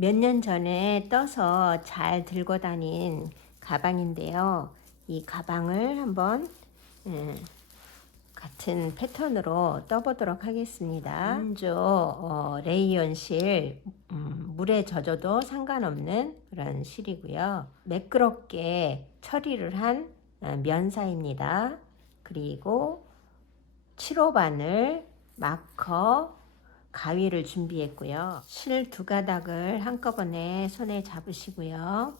몇 년 전에 떠서 잘 들고 다닌 가방인데요. 이 가방을 한번 같은 패턴으로 떠보도록 하겠습니다. 원조 레이온 실, 물에 젖어도 상관없는 그런 실이고요. 매끄럽게 처리를 한 면사입니다. 그리고 7호 바늘, 마커, 가위를 준비했고요. 실 2가닥을 한꺼번에 손에 잡으시고요.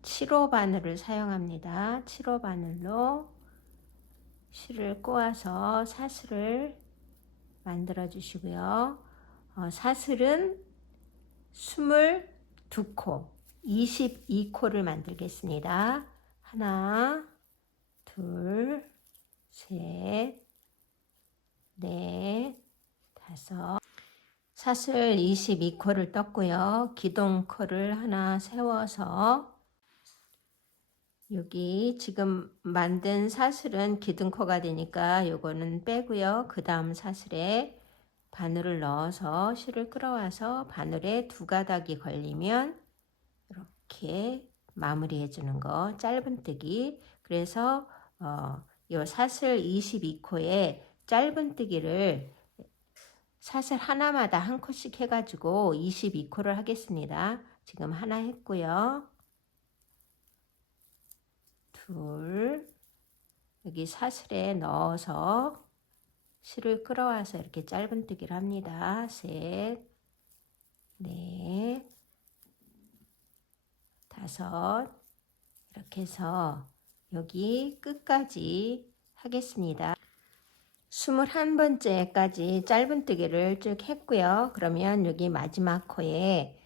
7호 바늘을 사용합니다. 7호 바늘로 실을 꼬아서 사슬을 만들어 주시고요. 사슬은 22코, 22코를 만들겠습니다. 하나, 둘, 셋, 넷, 다섯. 사슬 22코를 떴고요. 기둥코를 하나 세워서 여기 지금 만든 사슬은 기둥코가 되니까 요거는 빼고요. 그 다음 사슬에 바늘을 넣어서 실을 끌어와서 바늘에 2가닥이 걸리면 이렇게 마무리해 주는 거, 짧은뜨기. 그래서 요 사슬 22코에 짧은뜨기를 사슬 하나마다 한 코씩 해가지고 22코를 하겠습니다. 지금 하나 했고요. 둘, 여기 사슬에 넣어서 실을 끌어와서 이렇게 짧은뜨기를 합니다. 셋, 넷, 다섯, 이렇게 해서 여기 끝까지 하겠습니다. 21번째까지 짧은뜨기를 쭉 했고요. 그러면 여기 마지막 코에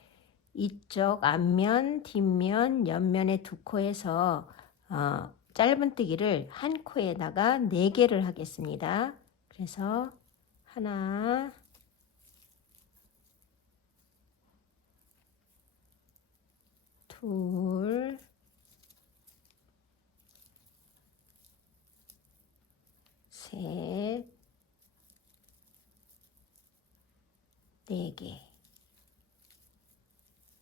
이쪽 앞면, 뒷면, 옆면에 2코에서 짧은뜨기를 한 코에다가 4개를 하겠습니다. 그래서 하나, 둘, 셋, 4개.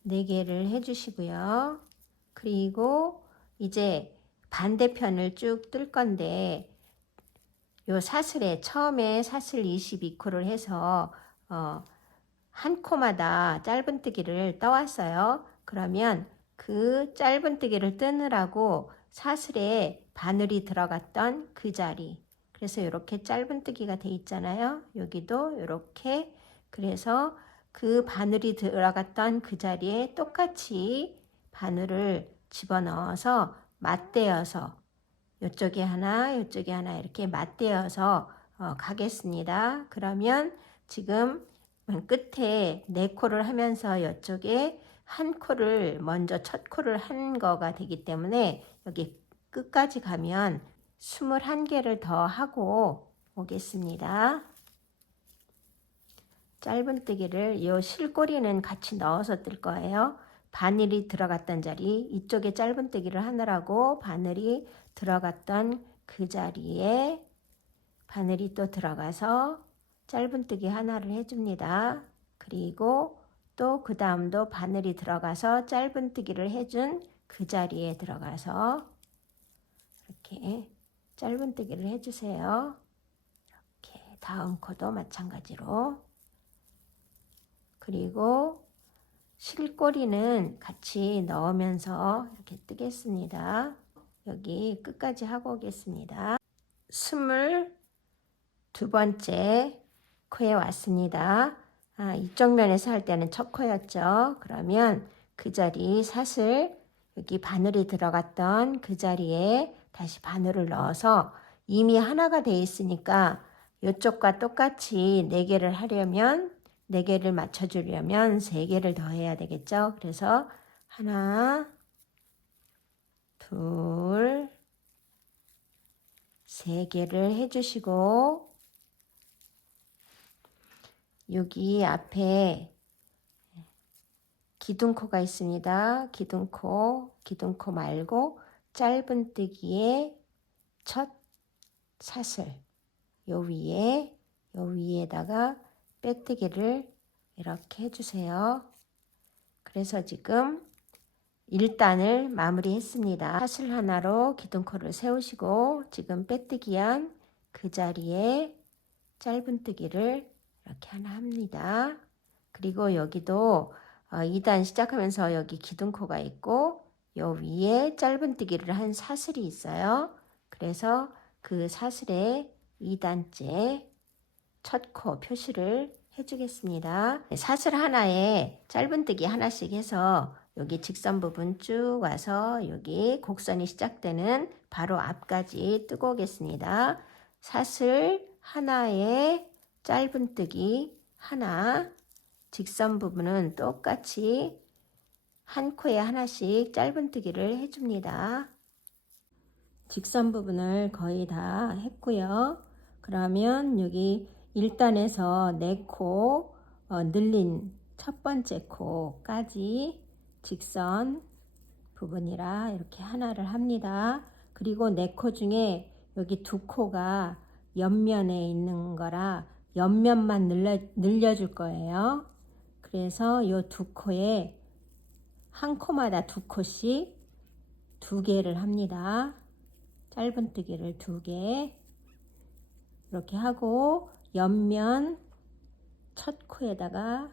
4개를 해주시고요. 그리고 이제 반대편을 쭉 뜰 건데 요 사슬에 처음에 사슬 22코를 해서 한 코마다 짧은뜨기를 떠왔어요. 그러면 그 짧은뜨기를 뜨느라고 사슬에 바늘이 들어갔던 그 자리, 그래서 이렇게 짧은뜨기가 돼 있잖아요. 여기도 이렇게, 그래서 그 바늘이 들어갔던 그 자리에 똑같이 바늘을 집어넣어서 맞대어서 이쪽에 하나, 이쪽에 하나 이렇게 맞대어서 가겠습니다. 그러면 지금 끝에 4코를 하면서 이쪽에 한 코를 먼저 첫 코를 한 거가 되기 때문에 여기 끝까지 가면 21개를 더 하고 오겠습니다. 짧은뜨기를 이 실꼬리는 같이 넣어서 뜰 거예요. 바늘이 들어갔던 자리, 이쪽에 짧은뜨기를 하느라고 바늘이 들어갔던 그 자리에 바늘이 또 들어가서 짧은뜨기 하나를 해줍니다. 그리고 또 그 다음도 바늘이 들어가서 짧은뜨기를 해준 그 자리에 들어가서 이렇게 짧은뜨기를 해주세요. 이렇게 다음 코도 마찬가지로. 그리고 실꼬리는 같이 넣으면서 이렇게 뜨겠습니다. 여기 끝까지 하고 오겠습니다. 22번째 코에 왔습니다. 이쪽 면에서 할 때는 첫 코였죠. 그러면 그 자리 사슬, 여기 바늘이 들어갔던 그 자리에 다시 바늘을 넣어서 이미 하나가 돼 있으니까 이쪽과 똑같이 4개를 하려면 4개를 맞춰주려면 3개를 더 해야 되겠죠. 그래서 하나, 둘, 3개를 해주시고 여기 앞에 기둥코가 있습니다. 기둥코 말고 짧은뜨기의 첫 사슬 요 위에다가 빼뜨기를 이렇게 해주세요. 그래서 지금 1단을 마무리했습니다. 사슬 하나로 기둥코를 세우시고 지금 빼뜨기한 그 자리에 짧은뜨기를 이렇게 하나 합니다. 그리고 여기도 2단 시작하면서 여기 기둥코가 있고 요 위에 짧은뜨기를 한 사슬이 있어요. 그래서 그 사슬에 2단째 첫 코 표시를 해주겠습니다. 사슬 하나에 짧은뜨기 하나씩 해서 여기 직선 부분 쭉 와서 여기 곡선이 시작되는 바로 앞까지 뜨고 오겠습니다. 사슬 하나에 짧은뜨기 하나, 직선 부분은 똑같이 한 코에 하나씩 짧은뜨기를 해줍니다. 직선 부분을 거의 다 했고요. 그러면 여기 1단에서 4코 늘린 첫 번째 코까지 직선 부분이라 이렇게 하나를 합니다. 그리고 4코 중에 여기 2코가 옆면에 있는 거라 옆면만 늘려줄 거예요. 그래서 이 2코에 한 코마다 2코씩 2개를 합니다. 짧은뜨기를 2개 이렇게 하고 옆면 첫 코에다가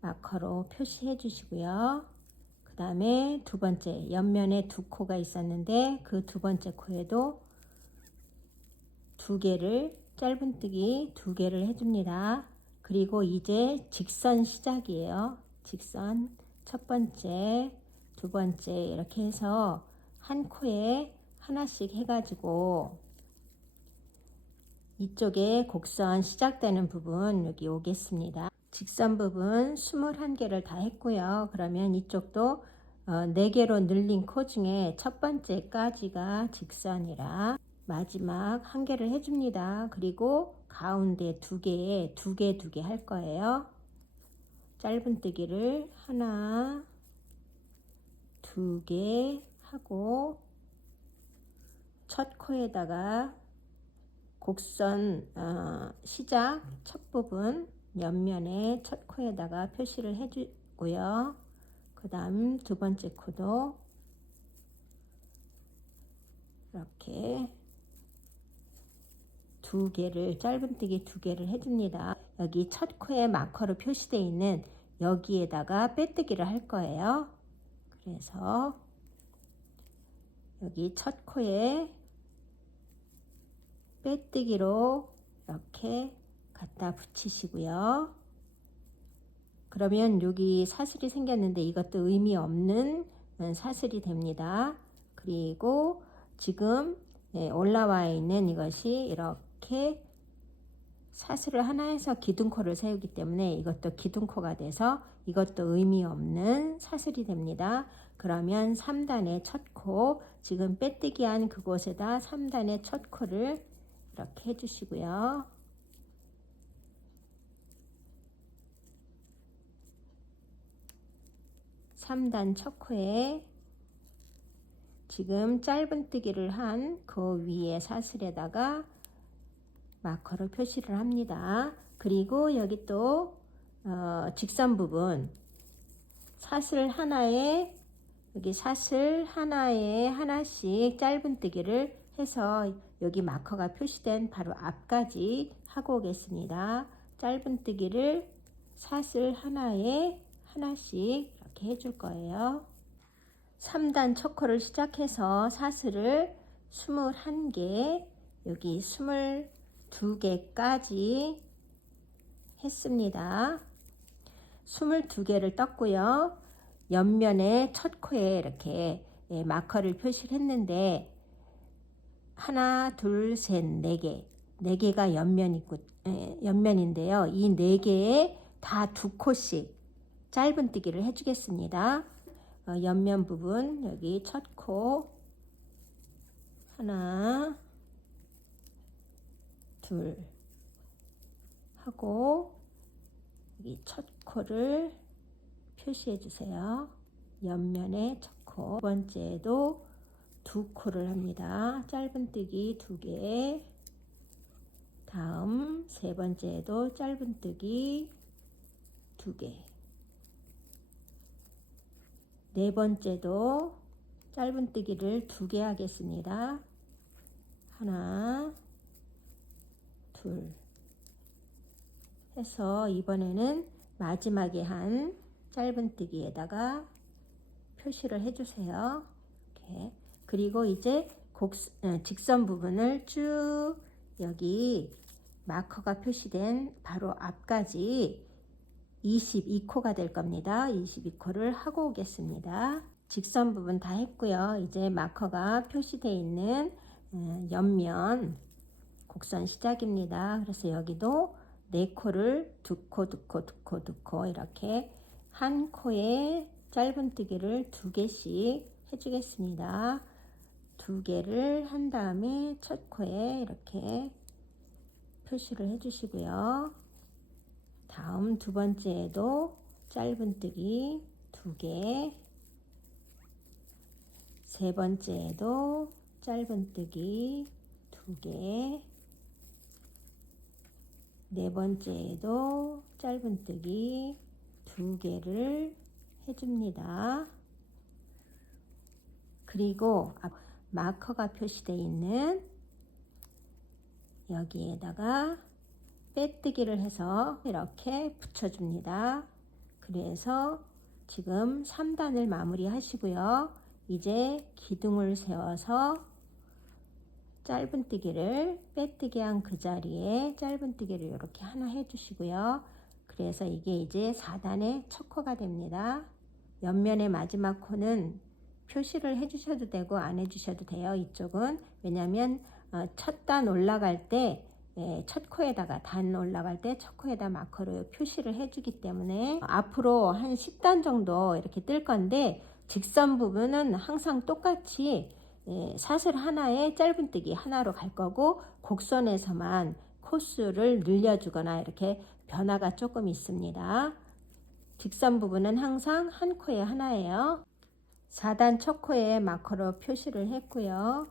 마커로 표시해 주시고요. 그 다음에 두 번째 옆면에 2코가 있었는데 그 두 번째 코에도 2개를 짧은뜨기 2개를 해줍니다. 그리고 이제 직선 시작이에요. 직선 첫 번째, 두 번째 이렇게 해서 한 코에 하나씩 해가지고 이쪽에 곡선 시작되는 부분 여기 오겠습니다. 직선 부분 21개를 다 했고요. 그러면 이쪽도 4개로 늘린 코 중에 첫 번째까지가 직선이라 마지막 1개를 해줍니다. 그리고 가운데 2개에 2개 할 거예요. 짧은뜨기를 하나, 2개 하고 첫 코에다가 곡선 시작 첫 부분 옆면에 첫 코에다가 표시를 해주고요. 그 다음 두 번째 코도 이렇게 2개를 짧은뜨기 2개를 해줍니다. 여기 첫 코에 마커로 표시되어 있는 여기에다가 빼뜨기를 할 거예요. 그래서 여기 첫 코에 빼뜨기로 이렇게 갖다 붙이시고요. 그러면 여기 사슬이 생겼는데 이것도 의미 없는 사슬이 됩니다. 그리고 지금 올라와 있는 이것이 이렇게 사슬을 하나 해서 기둥코를 세우기 때문에 이것도 기둥코가 돼서 이것도 의미 없는 사슬이 됩니다. 그러면 3단의 첫 코, 지금 빼뜨기 한 그곳에다 3단의 첫 코를 이렇게 해주시고요. (3단) 첫 코에 지금 짧은뜨기를 한 그 위에 사슬에다가 마커로 표시를 합니다. 그리고 여기 또 직선 부분 사슬 하나에 여기 사슬 하나에 하나씩 짧은뜨기를 해서 여기 마커가 표시된 바로 앞까지 하고 오겠습니다. 짧은뜨기를 사슬 하나에 하나씩 이렇게 해줄 거예요. 3단 첫 코를 시작해서 사슬을 21개 여기 22개까지 했습니다. 22개를 떴고요. 옆면에 첫 코에 이렇게 마커를 표시를 했는데 하나, 둘, 셋, 4개. 4개가 옆면인데요. 이 4개에 다 2코씩 짧은뜨기를 해주겠습니다. 옆면 부분 여기 첫 코 하나, 둘 하고 여기 첫 코를 표시해 주세요. 옆면에 첫 코, 두 번째도 2코를 합니다. 짧은뜨기 2개. 다음 세 번째도 짧은뜨기 2개. 네 번째도 짧은뜨기를 2개 하겠습니다. 하나, 둘 해서 이번에는 마지막에 한 짧은뜨기에다가 표시를 해주세요. 이렇게. 그리고 이제 직선 부분을 쭉 여기 마커가 표시된 바로 앞까지 22코가 될 겁니다. 22코를 하고 오겠습니다. 직선 부분 다 했고요. 이제 마커가 표시되어 있는 옆면 곡선 시작입니다. 그래서 여기도 4코를 2코, 2코, 2코, 2코 이렇게 한 코에 짧은뜨기를 2개씩 해주겠습니다. 2개를 한 다음에 첫 코에 이렇게 표시를 해주시고요. 다음 두 번째에도 짧은뜨기 2개, 세 번째에도 짧은뜨기 2개, 네 번째에도 짧은뜨기 2개를 해줍니다. 그리고 마커가 표시되어 있는 여기에다가 빼뜨기를 해서 이렇게 붙여줍니다. 그래서 지금 3단을 마무리 하시고요. 이제 기둥을 세워서 짧은뜨기를 빼뜨기 한 그 자리에 짧은뜨기를 이렇게 하나 해주시고요. 그래서 이게 이제 4단의 첫 코가 됩니다. 옆면의 마지막 코는 표시를 해주셔도 되고 안 해주셔도 돼요. 이쪽은 왜냐하면 첫 단 올라갈 때 첫 코에다가 단 올라갈 때 첫 코에다 마커로 표시를 해주기 때문에 앞으로 한 10단 정도 이렇게 뜰 건데 직선 부분은 항상 똑같이 사슬 하나에 짧은뜨기 하나로 갈 거고 곡선에서만 코수를 늘려주거나 이렇게 변화가 조금 있습니다. 직선 부분은 항상 한 코에 하나예요. 4단 첫 코에 마커로 표시를 했고요.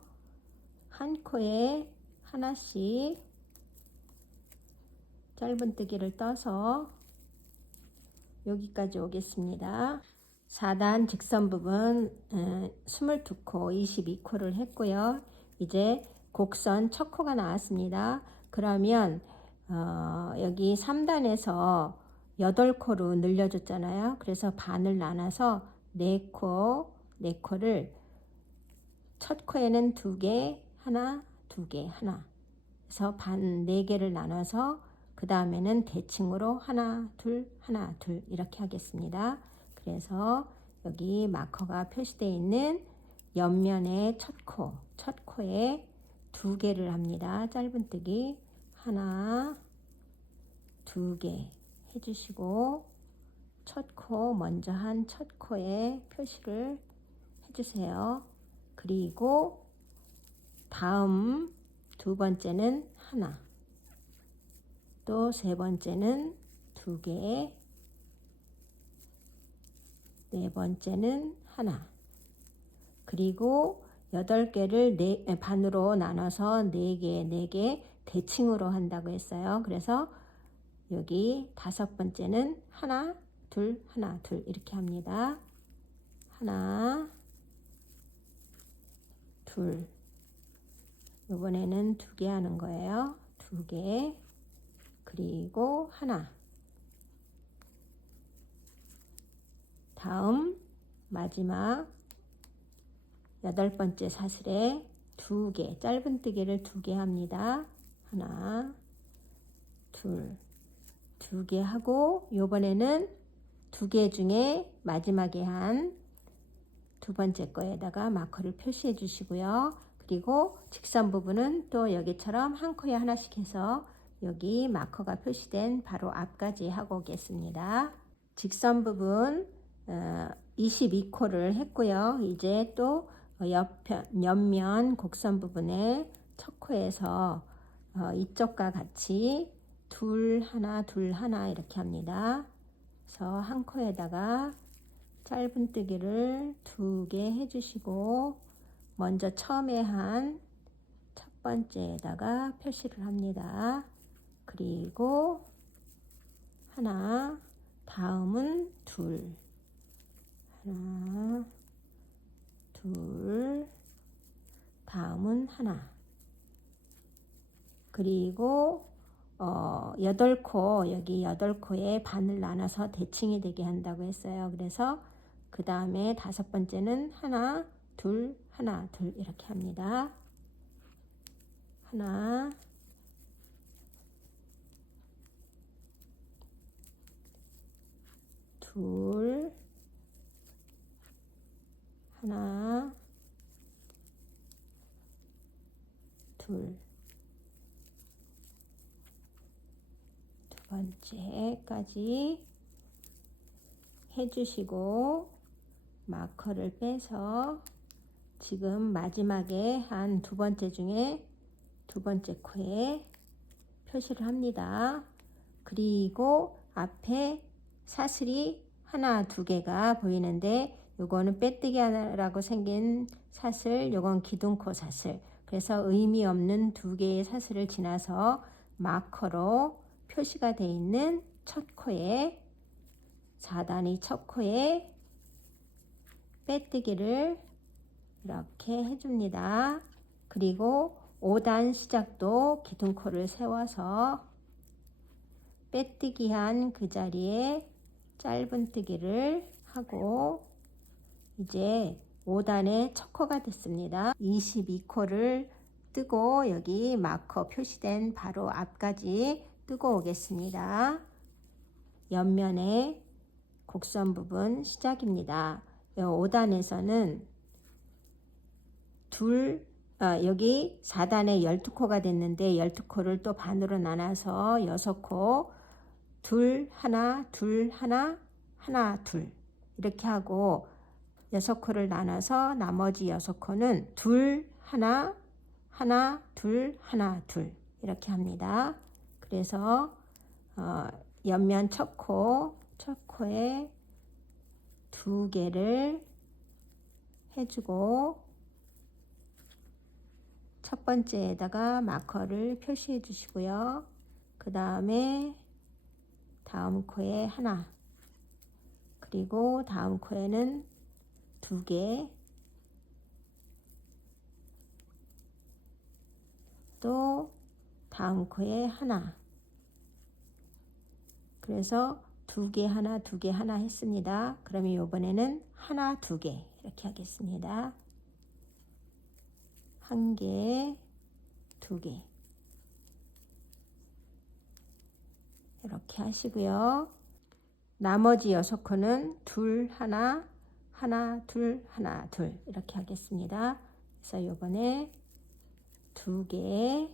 한 코에 하나씩 짧은뜨기를 떠서 여기까지 오겠습니다. 4단 직선 부분 22코, 22코를 했고요. 이제 곡선 첫 코가 나왔습니다. 그러면 여기 3단에서 8코로 늘려줬잖아요. 그래서 반을 나눠서 4코를 첫 코에는 2개, 하나, 2개, 하나. 그래서 반 4개를 나눠서 그 다음에는 대칭으로 하나, 둘, 하나, 둘 이렇게 하겠습니다. 그래서 여기 마커가 표시되어 있는 옆면의 첫 코에 2개를 합니다. 짧은뜨기 하나, 2개 해주시고 첫 코 먼저 한 첫 코에 표시를 해주세요. 그리고 다음 두 번째는 하나, 또 세 번째는 2개, 네 번째는 하나, 그리고 8개를 반으로 나눠서 4개, 4개 대칭으로 한다고 했어요. 그래서 여기 5번째는 하나, 둘, 하나, 둘 이렇게 합니다. 하나, 둘. 이번에는 2개 하는 거예요. 2개. 그리고 하나. 다음 마지막 8번째 사슬에 2개, 짧은뜨기를 2개 합니다. 하나, 둘, 2개 하고 요번에는 2개 중에 마지막에 한 두 번째 거에다가 마커를 표시해 주시고요. 그리고 직선 부분은 또 여기처럼 한 코에 하나씩 해서 여기 마커가 표시된 바로 앞까지 하고 오겠습니다. 직선 부분 22코를 했고요. 이제 또 옆면 곡선 부분에 첫 코에서 이쪽과 같이 둘 하나 둘 하나 이렇게 합니다. 그래서 한 코에다가 짧은뜨기를 2개 해주시고 먼저 처음에 한 첫 번째에다가 표시를 합니다. 그리고 하나, 다음은 둘, 하나, 둘, 다음은 하나. 그리고 8코, 여기 8코에 반을 나눠서 대칭이 되게 한다고 했어요. 그래서 그 다음에 5번째는 하나, 둘, 하나, 둘 이렇게 합니다. 하나, 둘, 하나, 둘. 두 번째까지 해주시고 마커를 빼서 지금 마지막에 한 2번째 중에 2번째 코에 표시를 합니다. 그리고 앞에 사슬이 하나, 2개가 보이는데 요거는 빼뜨기 하나라고 생긴 사슬, 요건 기둥코 사슬. 그래서 의미 없는 2개의 사슬을 지나서 마커로 표시가 되어 있는 첫 코에 4단이 첫 코에 빼뜨기를 이렇게 해줍니다. 그리고 5단 시작도 기둥코를 세워서 빼뜨기 한 그 자리에 짧은뜨기를 하고 이제 5단의 첫 코가 됐습니다. 22코를 뜨고 여기 마커 표시된 바로 앞까지 뜨고 오겠습니다. 옆면의 곡선 부분 시작입니다. 5단에서는 여기 4단에 12코가 됐는데 12코를 또 반으로 나눠서 6코 둘, 하나, 둘, 하나, 하나, 둘 이렇게 하고 6코를 나눠서 나머지 6코는 둘, 하나, 하나, 둘, 하나, 둘 이렇게 합니다. 그래서 옆면 첫 코에 2개를 해주고 첫 번째에다가 마커를 표시해 주시고요. 그 다음에 다음 코에 하나, 그리고 다음 코에는 2개, 또 다음 코에 하나. 그래서 2개 하나, 2개 하나 했습니다. 그러면 이번에는 하나, 2개 이렇게 하겠습니다. 1개, 2개 이렇게 하시고요. 나머지 6코는 둘, 하나, 하나, 둘, 하나, 둘 이렇게 하겠습니다. 그래서 이번에 2개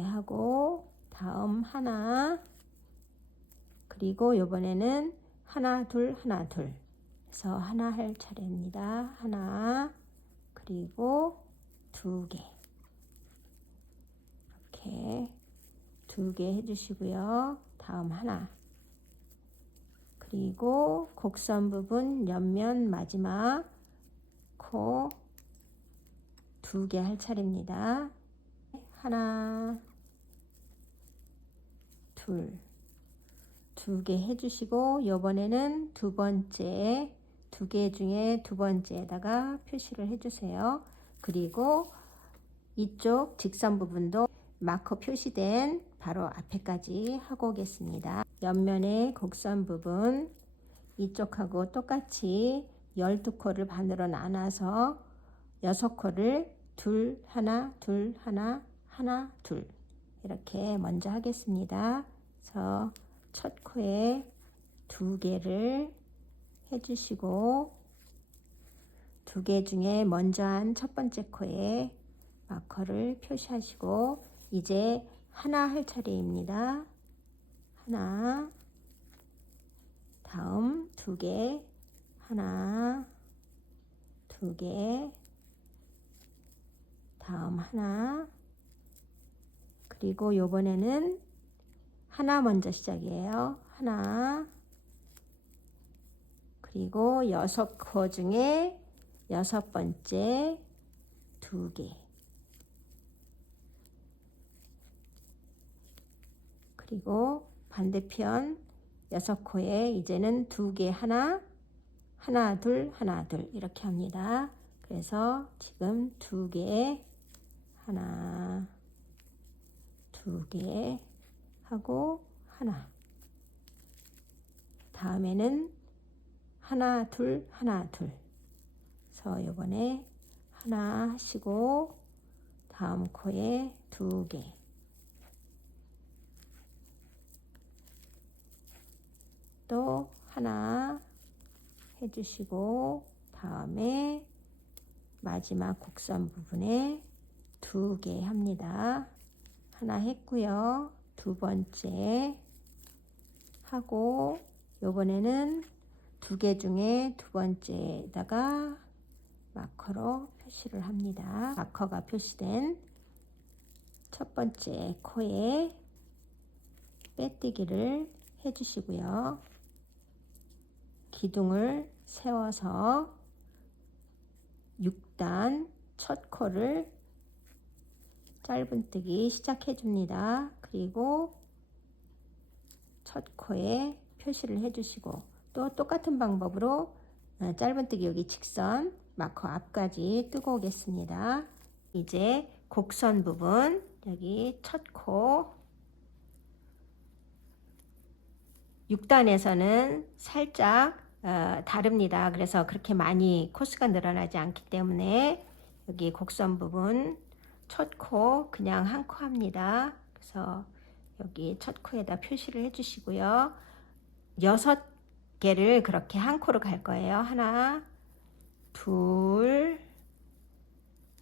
하고 다음 하나, 그리고 이번에는 하나, 둘, 하나, 둘. 그래서 하나 할 차례입니다. 하나, 그리고 2개. 이렇게 2개 해주시고요. 다음 하나. 그리고 곡선 부분 옆면 마지막 코 2개 할 차례입니다. 하나, 둘, 2개 해주시고 이번에는 2번째 2개 중에 2번째에다가 표시를 해주세요. 그리고 이쪽 직선 부분도 마커 표시된 바로 앞에까지 하고 오겠습니다. 옆면의 곡선 부분 이쪽하고 똑같이 12코를 반으로 나눠서 6코를 둘, 하나, 둘, 하나, 하나, 둘 이렇게 먼저 하겠습니다. 그래서 첫 코에 2개를 해주시고 2개 중에 먼저 한 첫 번째 코에 마커를 표시하시고 이제 하나 할 차례입니다. 하나, 다음 2개, 하나, 2개, 다음 하나, 그리고 요번에는 하나 먼저 시작이에요. 하나, 그리고 6코 중에 6번째 2개, 그리고 반대편 6코에 이제는 2개 하나, 하나, 둘, 하나, 둘 이렇게 합니다. 그래서 지금 2개, 하나, 2개 하고 하나. 다음에는 하나, 둘, 하나, 둘. 그래서 이번에 하나 하시고 다음 코에 2개. 또 하나 해주시고 다음에 마지막 곡선 부분에 2개 합니다. 하나 했고요. 2번째 하고 요번에는 2개 중에 2번째에다가 마커로 표시를 합니다. 마커가 표시된 첫 번째 코에 빼뜨기를 해주시고요. 기둥을 세워서 6단 첫 코를 짧은뜨기 시작해 줍니다. 그리고 첫 코에 표시를 해주시고 또 똑같은 방법으로 짧은뜨기 여기 직선 마커 앞까지 뜨고 오겠습니다. 이제 곡선 부분 여기 첫 코 6단에서는 살짝 다릅니다. 그래서 그렇게 많이 코스가 늘어나지 않기 때문에 여기 곡선 부분 첫 코 그냥 한 코 합니다. 그래서 여기 첫 코에다 표시를 해주시고요. 6개를 그렇게 한 코로 갈 거예요. 하나, 둘,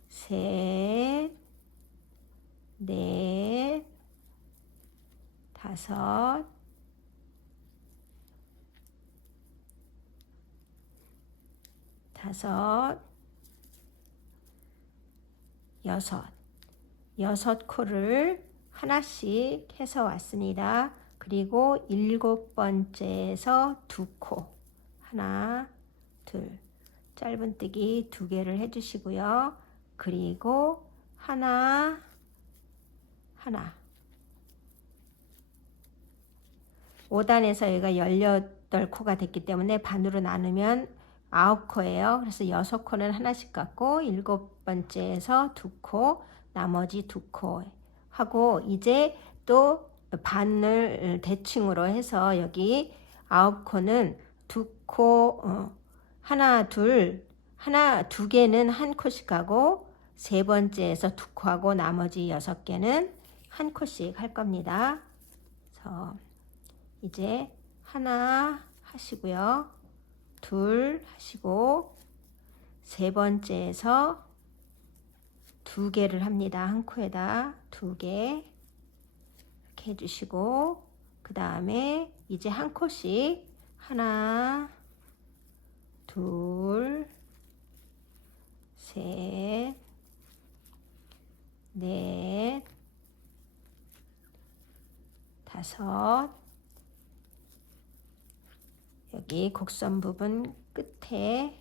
셋, 넷, 다섯, 여섯 코를 하나씩 해서 왔습니다. 그리고 7번째에서 2코 하나, 둘 짧은뜨기 2개를 해주시고요. 그리고 하나 5단에서 여기가 18코가 됐기 때문에 반으로 나누면 9코예요. 그래서 6코는 하나씩 갖고 7번째에서 2코, 나머지 2코 하고 이제 또 반을 대칭으로 해서 여기 9코는 2코, 하나, 둘, 하나, 2개는 한 코씩 하고 세 번째에서 2코 하고 나머지 6개는 한 코씩 할 겁니다. 그래서 이제 하나 하시고요. 둘 하시고 세 번째에서 2개를 합니다. 한 코에다 2개 이렇게 해주시고 그 다음에 이제 한 코씩 하나 둘 셋 넷 다섯 여기 곡선 부분 끝에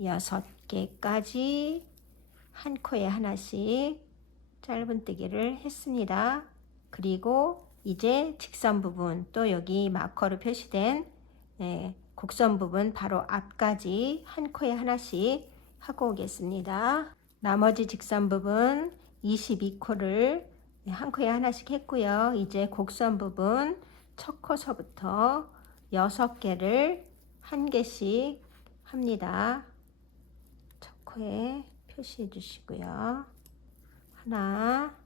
6개까지 한 코에 하나씩 짧은뜨기를 했습니다. 그리고 이제 직선 부분 또 여기 마커로 표시된 곡선 부분 바로 앞까지 한 코에 하나씩 하고 오겠습니다. 나머지 직선 부분 22코를 한 코에 하나씩 했고요. 이제 곡선 부분 첫 코서부터 6개를 한 개씩 합니다. 첫 코에 표시해 주시고요. 하나,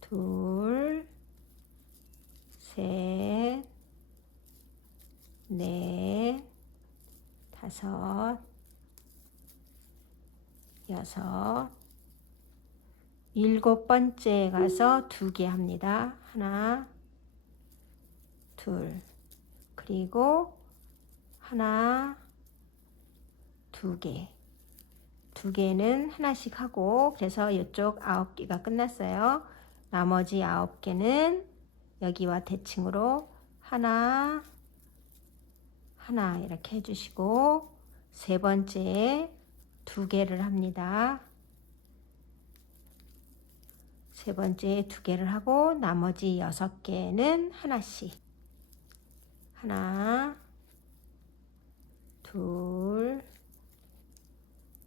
둘, 셋, 넷, 다섯, 여섯, 7번째에 가서 2개 합니다. 하나, 둘, 그리고 하나, 2개. 2개는 하나씩 하고 그래서 이쪽 9개가 끝났어요. 나머지 9개는 여기와 대칭으로 하나 이렇게 해주시고 세 번째에 2개를 합니다. 세 번째에 2개를 하고 나머지 6개는 하나씩. 하나, 둘,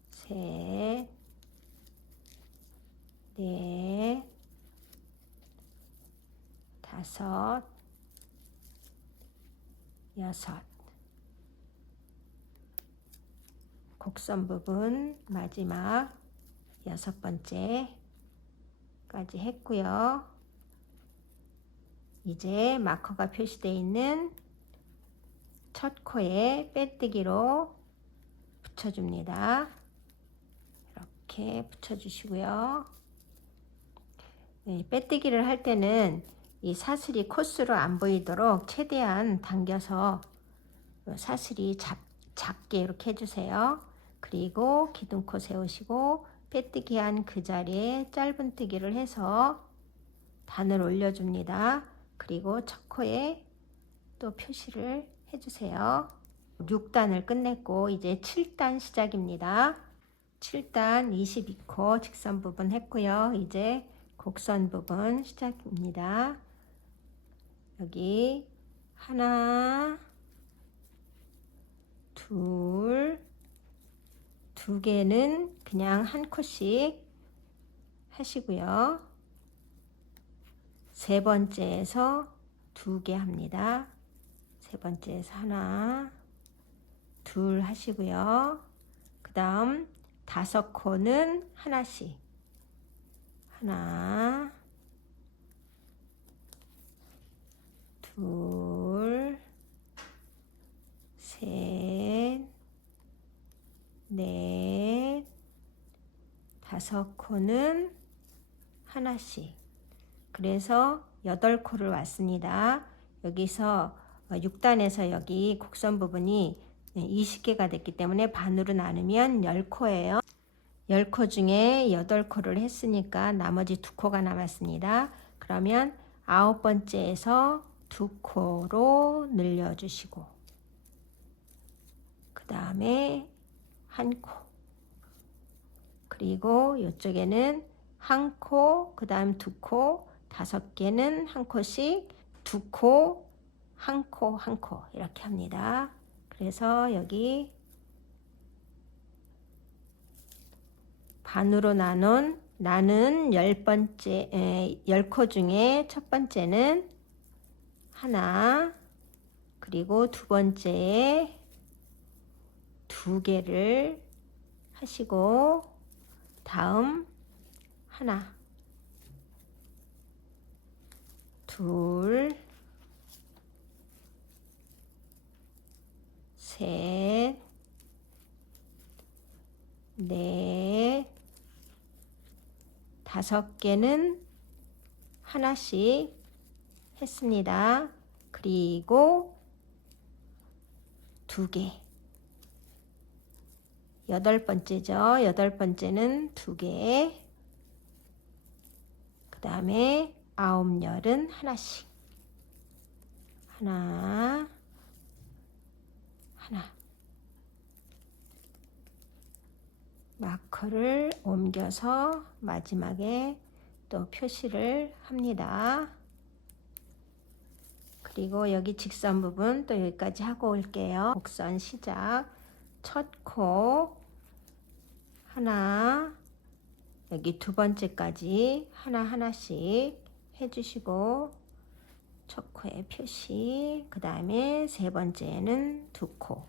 셋, 넷, 다섯, 여섯. 곡선 부분 마지막 6번째까지 했고요. 이제 마커가 표시되어 있는 첫 코에 빼뜨기로 붙여줍니다. 이렇게 붙여주시고요. 네, 빼뜨기를 할 때는 이 사슬이 코스로 안 보이도록 최대한 당겨서 사슬이 작게 이렇게 해주세요. 그리고 기둥코 세우시고 빼뜨기 한 그 자리에 짧은뜨기를 해서 단을 올려줍니다. 그리고 첫 코에 또 표시를 해주세요. 6단을 끝냈고 이제 7단 시작입니다. 7단 22코 직선 부분 했고요. 이제 곡선 부분 시작입니다. 여기 하나, 둘, 2개는 그냥 한 코씩 하시고요. 세 번째에서 2개 합니다. 세 번째에서 하나, 둘 하시고요. 그 다음 5코는 하나씩. 하나, 둘, 셋, 넷, 5코는 하나씩. 그래서 8코를 왔습니다. 여기서 6단에서 여기 곡선 부분이 20개가 됐기 때문에 반으로 나누면 10코예요. 10코 중에 8코를 했으니까 나머지 2코가 남았습니다. 그러면 9번째에서 2코로 늘려주시고 그 다음에 1코, 그리고 이쪽에는 1코, 그 다음 2코, 5개는 1코씩, 2코, 1코, 1코 이렇게 합니다. 그래서 여기 반으로 나눈 10코 중에 첫 번째는 하나, 그리고 두 번째에 2개를 하시고 다음 하나, 둘, 셋, 넷, 5개는 하나씩 했습니다. 그리고 2개. 8번째죠. 8번째는 2개. 그 다음에 9열은 하나씩. 하나, 하나. 마커를 옮겨서 마지막에 또 표시를 합니다. 그리고 여기 직선 부분 또 여기까지 하고 올게요. 곡선 시작. 첫 코 하나, 여기 두 번째까지 하나씩 해주시고 첫 코에 표시, 그 다음에 세 번째는 2코,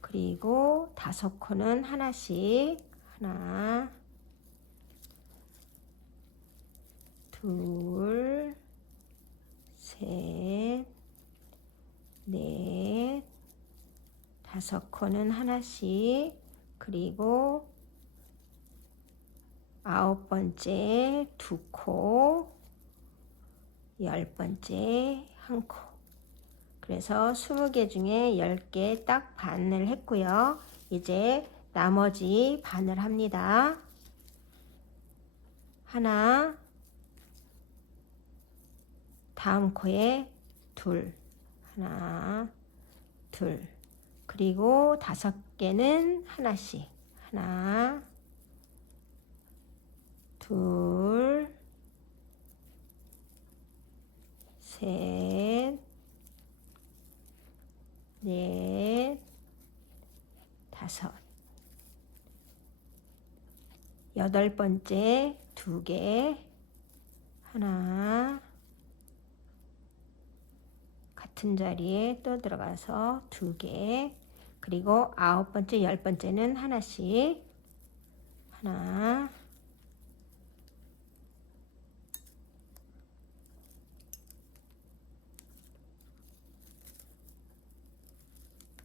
그리고 5코는 하나씩. 하나, 둘, 셋, 넷, 5코는 하나씩. 그리고 9번째 2코, 10번째 1코. 그래서 20개 중에 10개 딱 반을 했고요. 이제 나머지 반을 합니다. 하나, 다음 코에 둘, 하나, 둘, 그리고 5개는 하나씩. 하나, 둘, 셋, 넷, 다섯. 여덟 번째 두 개, 하나, 같은 자리에 또 들어가서 두 개, 그리고 아홉 번째, 열 번째는 하나씩, 하나,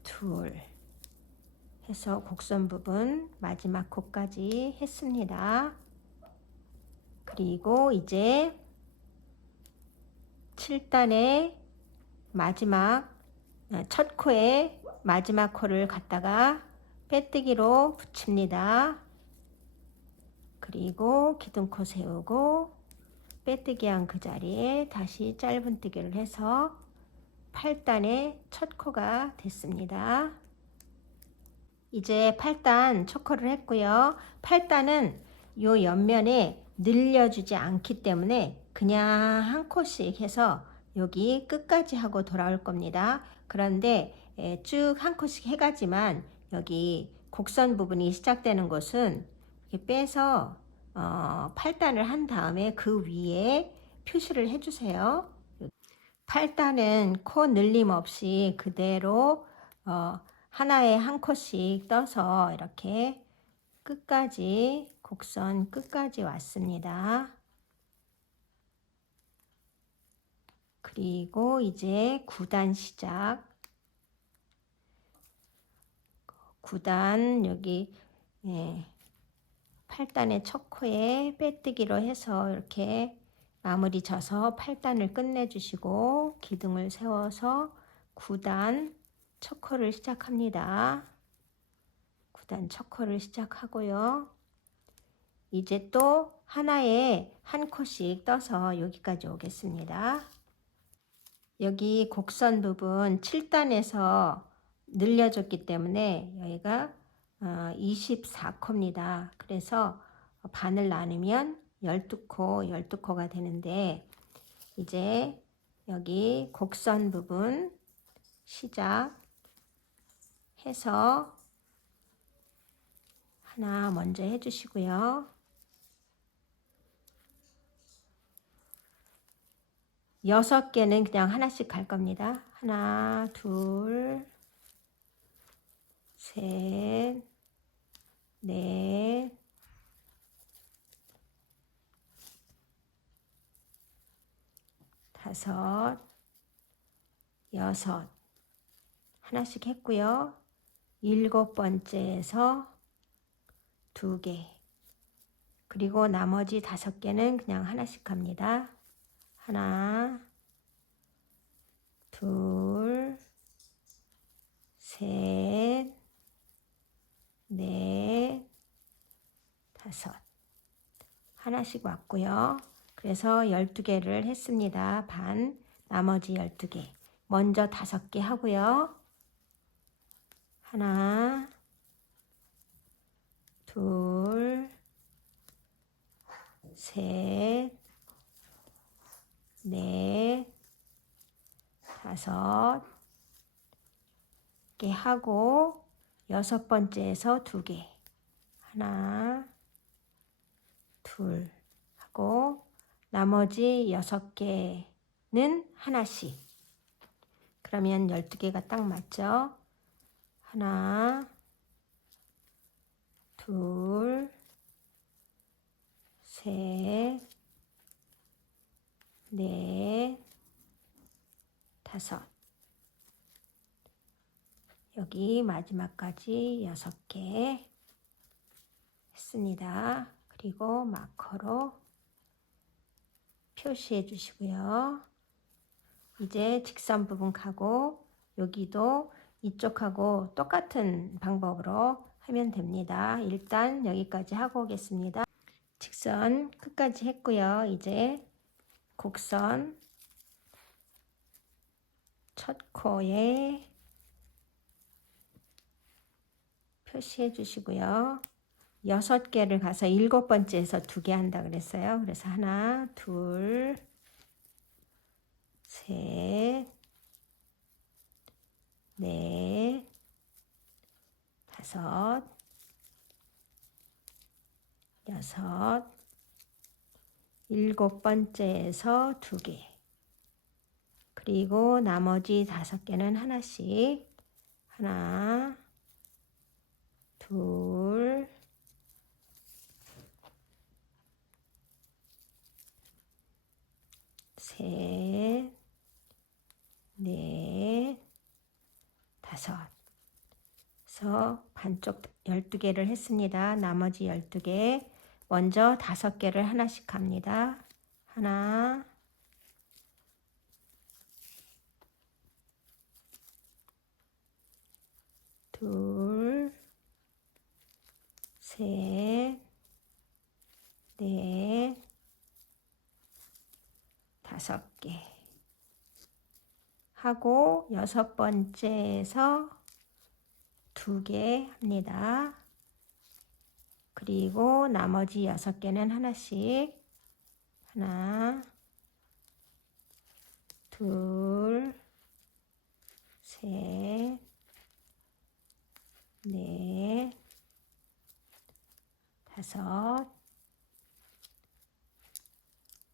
둘 해서 곡선 부분 마지막 코까지 했습니다. 그리고 이제 7단의 마지막 첫 코에 마지막 코를 갖다가 빼뜨기로 붙입니다. 그리고 기둥코 세우고 빼뜨기 한 그 자리에 다시 짧은뜨기를 해서 8단의 첫 코가 됐습니다. 이제 8단 첫 코를 했고요. 8단은 요 옆면에 늘려주지 않기 때문에 그냥 한 코씩 해서 여기 끝까지 하고 돌아올 겁니다. 그런데 쭉 한 코씩 해가지만 여기 곡선 부분이 시작되는 곳은 이렇게 빼서 8단을 한 다음에 그 위에 표시를 해주세요. 8단은 코 늘림 없이 그대로 하나에 한 코씩 떠서 이렇게 끝까지 곡선 끝까지 왔습니다. 그리고 이제 9단 시작. 9단 여기 8단의 첫 코에 빼뜨기로 해서 이렇게 마무리 져서 8단을 끝내주시고 기둥을 세워서 9단 첫 코를 시작합니다. 9단 첫 코를 시작하고요. 이제 또 하나에 한 코씩 떠서 여기까지 오겠습니다. 여기 곡선 부분 7단에서 늘려줬기 때문에 여기가 24코입니다. 그래서 반을 나누면 12코, 12코가 되는데 이제 여기 곡선 부분 시작해서 하나 먼저 해주시고요. 6개는 그냥 하나씩 갈 겁니다. 하나, 둘, 셋, 넷, 다섯, 여섯. 하나씩 했고요. 7번째에서 2개. 그리고 나머지 5개는 그냥 하나씩 갑니다. 하나, 둘, 셋, 넷, 다섯. 하나씩 왔고요. 그래서 12개를 했습니다. 반, 나머지 12개. 먼저 5개 하고요. 하나, 둘, 셋, 넷, 5개 하고 6번째에서 2개. 하나, 둘 하고 나머지 6개는 하나씩. 그러면 12개가 딱 맞죠? 하나, 둘, 셋, 넷, 다섯. 여기 마지막까지 6개 했습니다. 그리고 마커로 표시해 주시고요. 이제 직선 부분 가고 여기도 이쪽하고 똑같은 방법으로 하면 됩니다. 일단 여기까지 하고 오겠습니다. 직선 끝까지 했고요. 이제 곡선 첫 코에 표시해 주시고요. 6개를 가서 7번째에서 2개 한다 그랬어요. 그래서 하나, 둘, 셋, 넷, 다섯, 여섯, 7번째에서 2개. 그리고 나머지 5개는 하나씩. 하나, 둘, 셋, 넷, 다섯. 그래서 반쪽 12개를 했습니다. 나머지 12개. 먼저 5개를 하나씩 합니다. 하나, 둘, 셋, 넷, 5개 하고 6번째에서 2개 합니다. 그리고 나머지 6개는 하나씩. 하나, 둘, 셋, 넷, 다섯,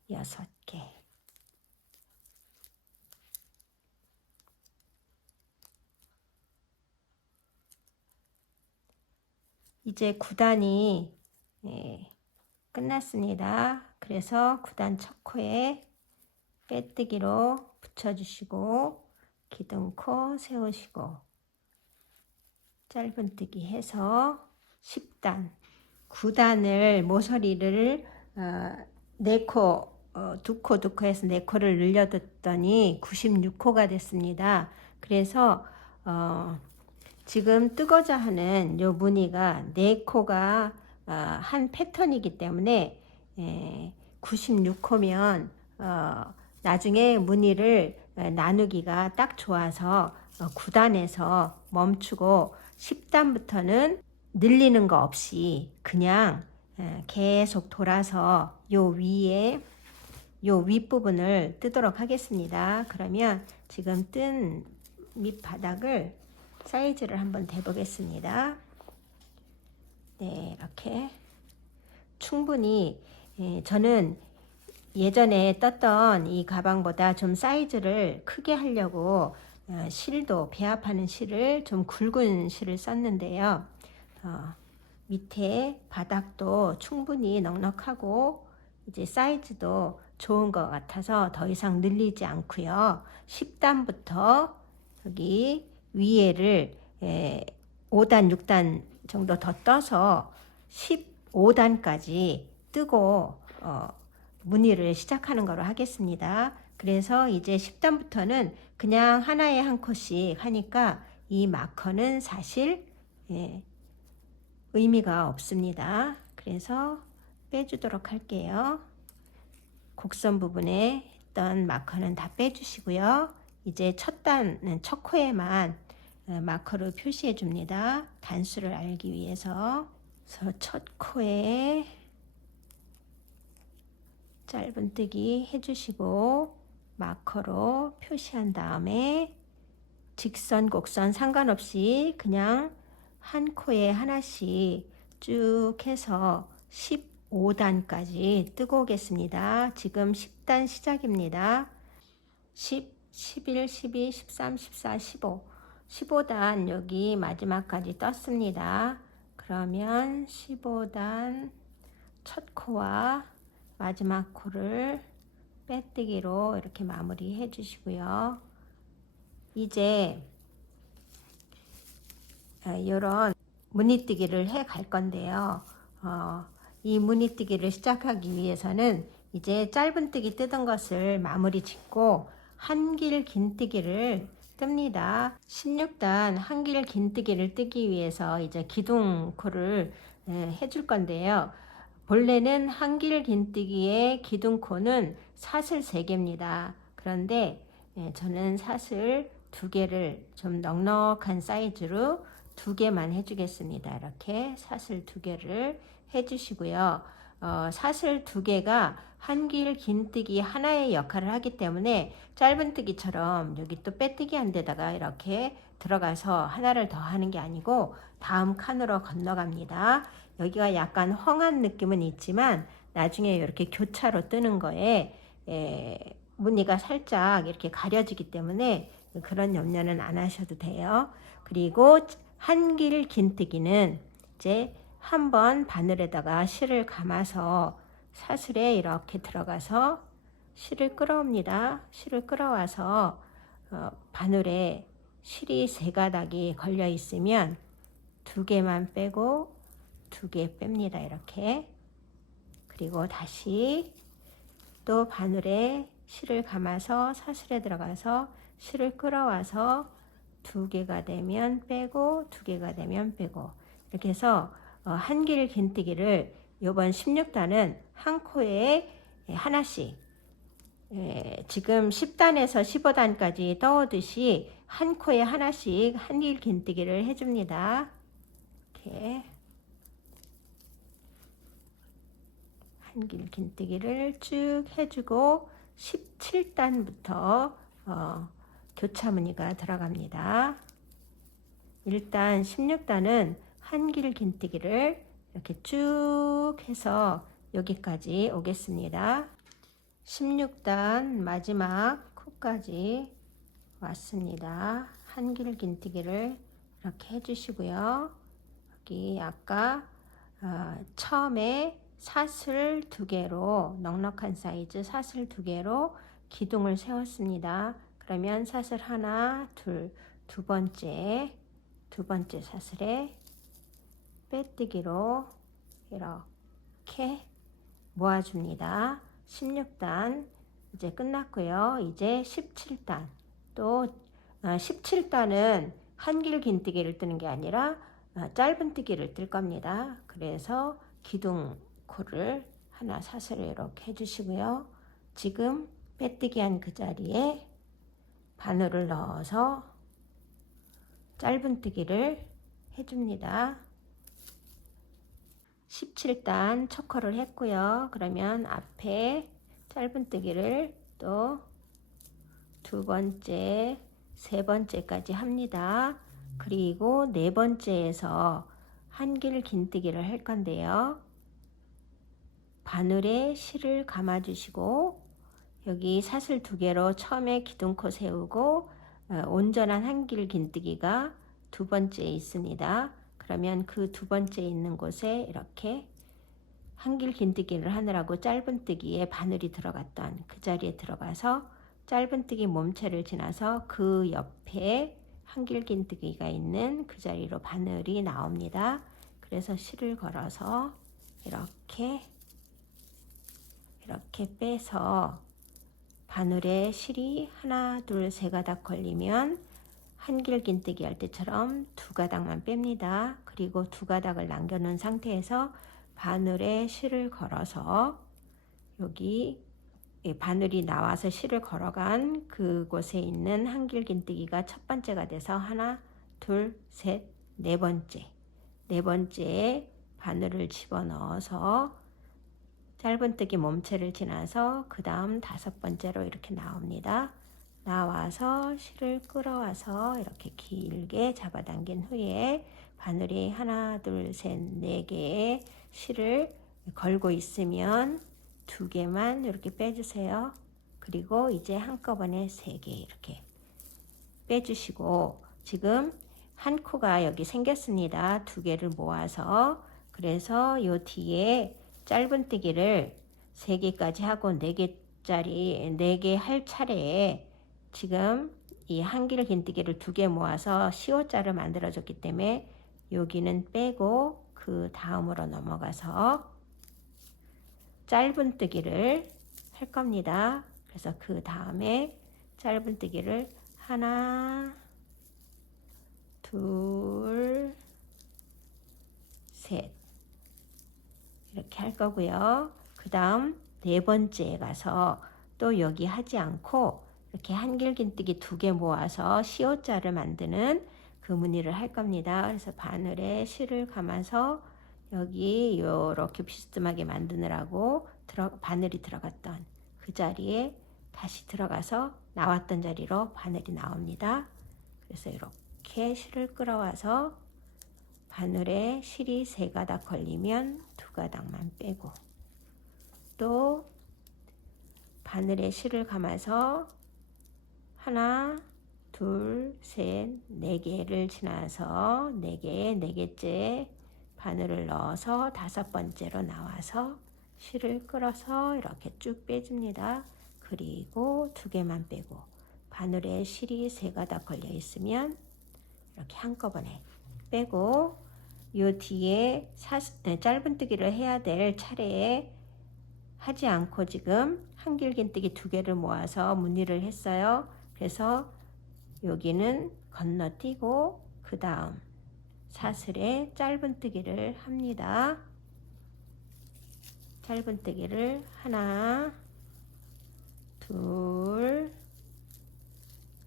6개. 이제 9단이 끝났습니다. 그래서 9단 첫 코에 빼뜨기로 붙여주시고 기둥코 세우시고 짧은뜨기 해서 10단 9단을 모서리를 4코 2코 해서 4코를 늘려뒀더니 96코가 됐습니다. 그래서 지금 뜨고자 하는 요 무늬가 4코가 한 패턴이기 때문에 96코면 나중에 무늬를 나누기가 딱 좋아서 9단에서 멈추고 10단부터는 늘리는 거 없이 그냥 계속 돌아서 요 위에 요 윗부분을 뜨도록 하겠습니다. 그러면 지금 뜬 밑바닥을 사이즈를 한번 대보겠습니다. 네, 이렇게 충분히 저는 예전에 떴던 이 가방보다 좀 사이즈를 크게 하려고 실도 배합하는 실을 좀 굵은 실을 썼는데요. 밑에 바닥도 충분히 넉넉하고 이제 사이즈도 좋은 것 같아서 더 이상 늘리지 않고요. 10단부터 여기 위에를 5단, 6단 정도 더 떠서 15단까지 뜨고 무늬를 시작하는 거로 하겠습니다. 그래서 이제 10단부터는 그냥 하나에 한 컷씩 하니까 이 마커는 사실 의미가 없습니다. 그래서 빼주도록 할게요. 곡선 부분에 있던 마커는 다 빼주시고요. 이제 첫 코에만 마커로 표시해 줍니다. 단수를 알기 위해서. 그래서 첫 코에 짧은뜨기 해주시고 마커로 표시한 다음에 직선, 곡선 상관없이 그냥 한 코에 하나씩 쭉 해서 15단까지 뜨고 오겠습니다. 지금 10단 시작입니다. 10, 11, 12, 13, 14, 15 15단 여기 마지막까지 떴습니다. 그러면 15단 첫 코와 마지막 코를 빼뜨기로 이렇게 마무리 해 주시고요. 이제 이런 무늬뜨기를 해 갈 건데요. 이 무늬뜨기를 시작하기 위해서는 이제 짧은뜨기 뜨던 것을 마무리 짓고 한길 긴뜨기를 뜹니다. 16단 한길 긴뜨기를 뜨기 위해서 이제 기둥코를 해줄 건데요. 본래는 한길 긴뜨기의 기둥코는 사슬 3개입니다. 그런데 저는 사슬 2개를 좀 넉넉한 사이즈로 2개만 해주겠습니다. 이렇게 사슬 2개를 해주시고요. 사슬 2개가 한길 긴뜨기 하나의 역할을 하기 때문에 짧은뜨기처럼 여기 또 빼뜨기 한 데다가 이렇게 들어가서 하나를 더 하는 게 아니고 다음 칸으로 건너갑니다. 여기가 약간 헝한 느낌은 있지만 나중에 이렇게 교차로 뜨는 거에 무늬가 살짝 이렇게 가려지기 때문에 그런 염려는 안 하셔도 돼요. 그리고 한길 긴뜨기는 이제 한번 바늘에다가 실을 감아서 사슬에 이렇게 들어가서 실을 끌어옵니다. 실을 끌어와서 바늘에 실이 3가닥이 걸려 있으면 2개만 빼고 2개 뺍니다. 이렇게. 그리고 다시 또 바늘에 실을 감아서 사슬에 들어가서 실을 끌어와서 2개가 되면 빼고 2개가 되면 빼고 이렇게 해서 한길 긴뜨기를 이번 16단은 한 코에 하나씩 지금 10단에서 15단까지 떠오듯이 한 코에 하나씩 한길 긴뜨기를 해줍니다. 이렇게 한길 긴뜨기를 쭉 해주고 17단부터 교차 무늬가 들어갑니다. 일단 16단은 한길 긴뜨기를 이렇게 쭉 해서 여기까지 오겠습니다. 16단 마지막 코까지 왔습니다. 한길 긴뜨기를 이렇게 해주시고요. 여기 아까 처음에 사슬 2개로 넉넉한 사이즈 사슬 2개로 기둥을 세웠습니다. 그러면 사슬 하나, 둘, 두 번째 사슬에 빼뜨기로 이렇게 모아줍니다. 16단 이제 끝났고요. 이제 17단 또 17단은 한길 긴뜨기를 뜨는 게 아니라 짧은뜨기를 뜰 겁니다. 그래서 기둥코를 하나 사슬을 이렇게 해주시고요. 지금 빼뜨기 한 그 자리에 바늘을 넣어서 짧은뜨기를 해줍니다. 17단 첫 코를 했고요. 그러면 앞에 짧은뜨기를 또 2번째, 3번째까지 합니다. 그리고 4번째에서 한길 긴뜨기를 할 건데요. 바늘에 실을 감아 주시고 여기 사슬 2개로 처음에 기둥코 세우고 온전한 한길 긴뜨기가 2번째에 있습니다. 그러면 그 2번째 있는 곳에 이렇게 한길 긴뜨기를 하느라고 짧은뜨기에 바늘이 들어갔던 그 자리에 들어가서 짧은뜨기 몸체를 지나서 그 옆에 한길 긴뜨기가 있는 그 자리로 바늘이 나옵니다. 그래서 실을 걸어서 이렇게 빼서 바늘에 실이 하나, 둘, 3가닥 걸리면 한길 긴뜨기 할 때처럼 2가닥만 뺍니다. 그리고 2가닥을 남겨놓은 상태에서 바늘에 실을 걸어서 여기 바늘이 나와서 실을 걸어간 그곳에 있는 한길 긴뜨기가 첫 번째가 돼서 하나, 둘, 셋, 4번째. 4번째에 바늘을 집어넣어서 짧은뜨기 몸체를 지나서 그 다음 5번째로 이렇게 나옵니다. 나와서 실을 끌어와서 이렇게 길게 잡아당긴 후에 바늘이 하나, 둘, 셋, 4개의 실을 걸고 있으면 2개만 이렇게 빼주세요. 그리고 이제 한꺼번에 3개 이렇게 빼주시고 지금 한 코가 여기 생겼습니다. 2개를 모아서 그래서 요 뒤에 짧은뜨기를 3개까지 하고 4개 할 차례에 지금 이 한길 긴뜨기를 2개 모아서 시옷자를 만들어 줬기 때문에 여기는 빼고 그 다음으로 넘어가서 짧은뜨기를 할 겁니다. 그래서 그 다음에 짧은뜨기를 하나, 둘, 셋 이렇게 할 거고요. 그 다음 4번째에 가서 또 여기 하지 않고 이렇게 한길 긴뜨기 2개 모아서 시옷자를 만드는 그 무늬를 할 겁니다. 그래서 바늘에 실을 감아서 여기 요렇게 비스듬하게 만드느라고 바늘이 들어갔던 그 자리에 다시 들어가서 나왔던 자리로 바늘이 나옵니다. 그래서 이렇게 실을 끌어와서 바늘에 실이 3가닥 걸리면 2가닥만 빼고, 또 바늘에 실을 감아서 하나, 둘, 셋, 4개를 지나서 4개에 4개째 바늘을 넣어서 5번째로 나와서 실을 끌어서 이렇게 쭉 빼줍니다. 그리고 2개만 빼고, 바늘에 실이 3가닥 걸려 있으면 이렇게 한꺼번에 빼고, 요 뒤에 짧은뜨기를 해야 될 차례에 하지 않고 지금 한길긴뜨기 2개를 모아서 무늬를 했어요. 그래서 여기는 건너뛰고 그 다음 사슬에 짧은뜨기를 합니다. 짧은뜨기를 하나, 둘,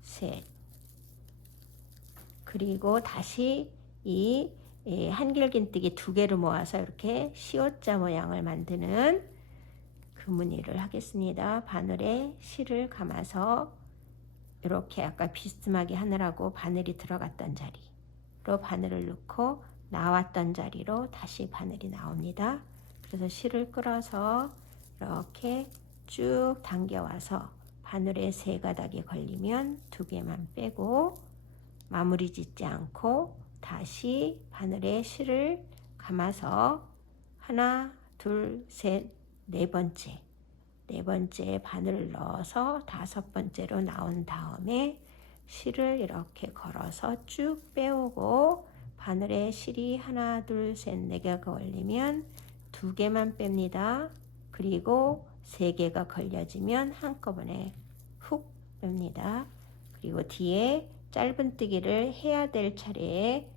셋. 그리고 다시 이 한길긴뜨기 2개를 모아서 이렇게 시옷자 모양을 만드는 그 무늬를 하겠습니다. 바늘에 실을 감아서 이렇게 아까 비스듬하게 하느라고 바늘이 들어갔던 자리로 바늘을 넣고 나왔던 자리로 다시 바늘이 나옵니다. 그래서 실을 끌어서 이렇게 쭉 당겨와서 바늘에 3가닥이 걸리면 2개만 빼고, 마무리 짓지 않고 다시 바늘에 실을 감아서 하나, 둘, 셋, 4번째 바늘을 넣어서 5번째로 나온 다음에 실을 이렇게 걸어서 쭉 빼오고, 바늘에 실이 하나, 둘, 셋, 4개가 걸리면 2개만 뺍니다. 그리고 3개가 걸려지면 한꺼번에 훅 뺍니다. 그리고 뒤에 짧은뜨기를 해야 될 차례에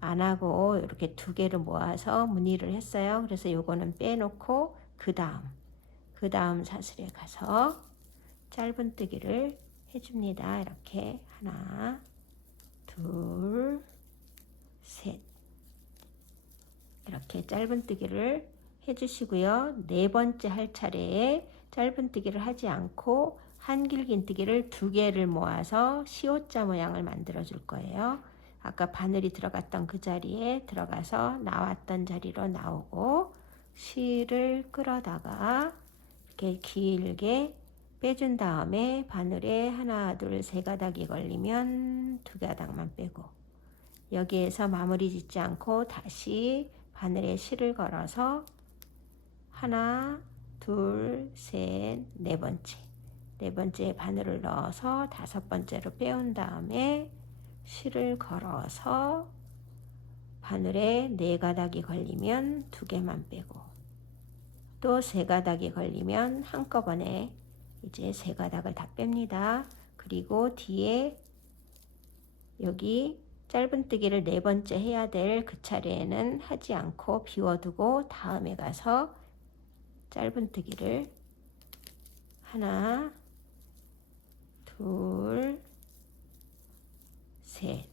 안 하고 이렇게 2개를 모아서 무늬를 했어요. 그래서 요거는 빼놓고 그 다음 사슬에 가서 짧은뜨기를 해줍니다. 이렇게 하나, 둘, 셋. 이렇게 짧은뜨기를 해주시고요. 4번째 할 차례에 짧은뜨기를 하지 않고 한길긴뜨기를 2개를 모아서 시옷자 모양을 만들어 줄 거예요. 아까 바늘이 들어갔던 그 자리에 들어가서 나왔던 자리로 나오고, 실을 끌어다가 이렇게 길게 빼준 다음에 바늘에 하나, 둘, 3가닥이 걸리면 2가닥만 빼고, 여기에서 마무리 짓지 않고 다시 바늘에 실을 걸어서 하나, 둘, 셋, 4번째 바늘을 넣어서 5번째로 빼온 다음에 실을 걸어서 바늘에 4가닥이 걸리면 2개만 빼고, 또 3가닥이 걸리면 한꺼번에 이제 3가닥을 다 뺍니다. 그리고 뒤에 여기 짧은뜨기를 4번째 해야 될 그 차례에는 하지 않고 비워두고 다음에 가서 짧은뜨기를 하나, 둘, 셋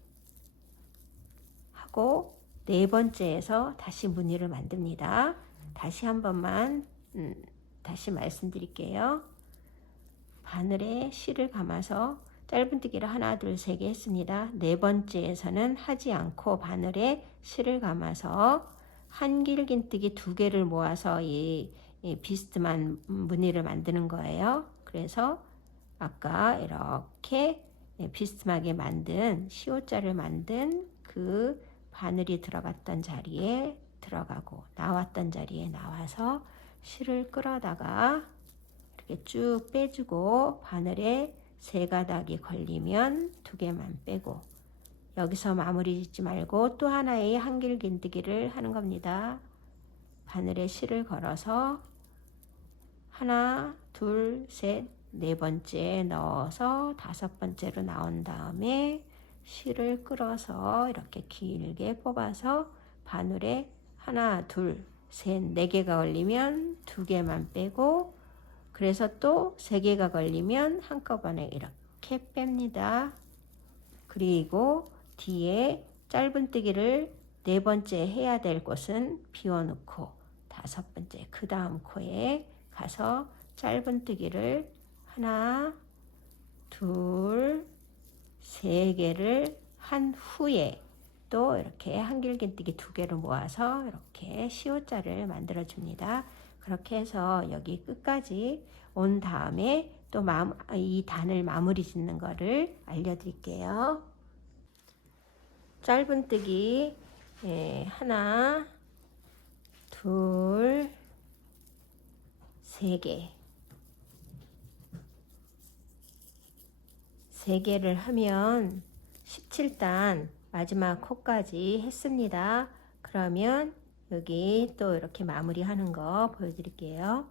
하고 4번째에서 다시 무늬를 만듭니다. 다시 한 번만 다시 말씀드릴게요. 바늘에 실을 감아서 짧은뜨기를 하나, 둘, 3개 했습니다. 4번째에서는 하지 않고 바늘에 실을 감아서 한길긴뜨기 2개를 모아서 이 비스듬한 무늬를 만드는 거예요. 그래서 아까 이렇게 비스듬하게 만든 시옷자를 만든 그 바늘이 들어갔던 자리에 들어가고 나왔던 자리에 나와서 실을 끌어다가 이렇게 쭉 빼주고, 바늘에 3가닥이 걸리면 2개만 빼고, 여기서 마무리 짓지 말고 또 하나의 한길긴뜨기를 하는 겁니다. 바늘에 실을 걸어서 하나, 둘, 셋, 4번째 넣어서 5번째로 나온 다음에 실을 끌어서 이렇게 길게 뽑아서 바늘에 하나, 둘, 셋, 4개가 걸리면 2개만 빼고, 그래서 또 3개가 걸리면 한꺼번에 이렇게 뺍니다. 그리고 뒤에 짧은뜨기를 네 번째 해야 될 곳은 비워놓고 다섯 번째 그 다음 코에 가서 짧은뜨기를 하나, 둘, 세 개를 한 후에 또 이렇게 한길긴뜨기 두 개를 모아서 이렇게 시옷자를 만들어 줍니다. 그렇게 해서 여기 끝까지 온 다음에 또 이 단을 마무리 짓는 거를 알려드릴게요. 짧은뜨기 하나, 둘, 세 개. 세 개를 하면 17단 마지막 코까지 했습니다. 그러면 여기 또 이렇게 마무리하는 거 보여드릴게요.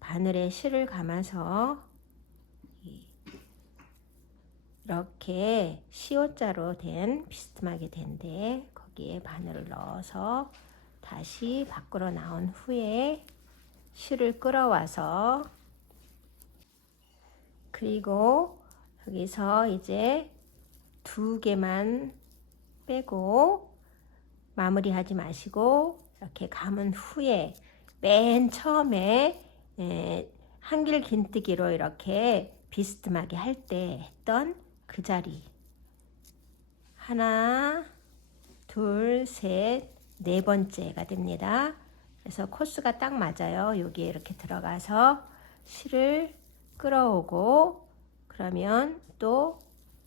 바늘에 실을 감아서 이렇게 시옷자로 된 비스듬하게 된데 거기에 바늘을 넣어서 다시 밖으로 나온 후에 실을 끌어와서 그리고 여기서 이제 두 개만 빼고 마무리하지 마시고 이렇게 감은 후에 맨 처음에 한길 긴뜨기로 이렇게 비스듬하게 할 때 했던 그 자리 하나, 둘, 셋, 네 번째가 됩니다. 그래서 코스가 딱 맞아요. 여기에 이렇게 들어가서 실을 끌어오고 그러면 또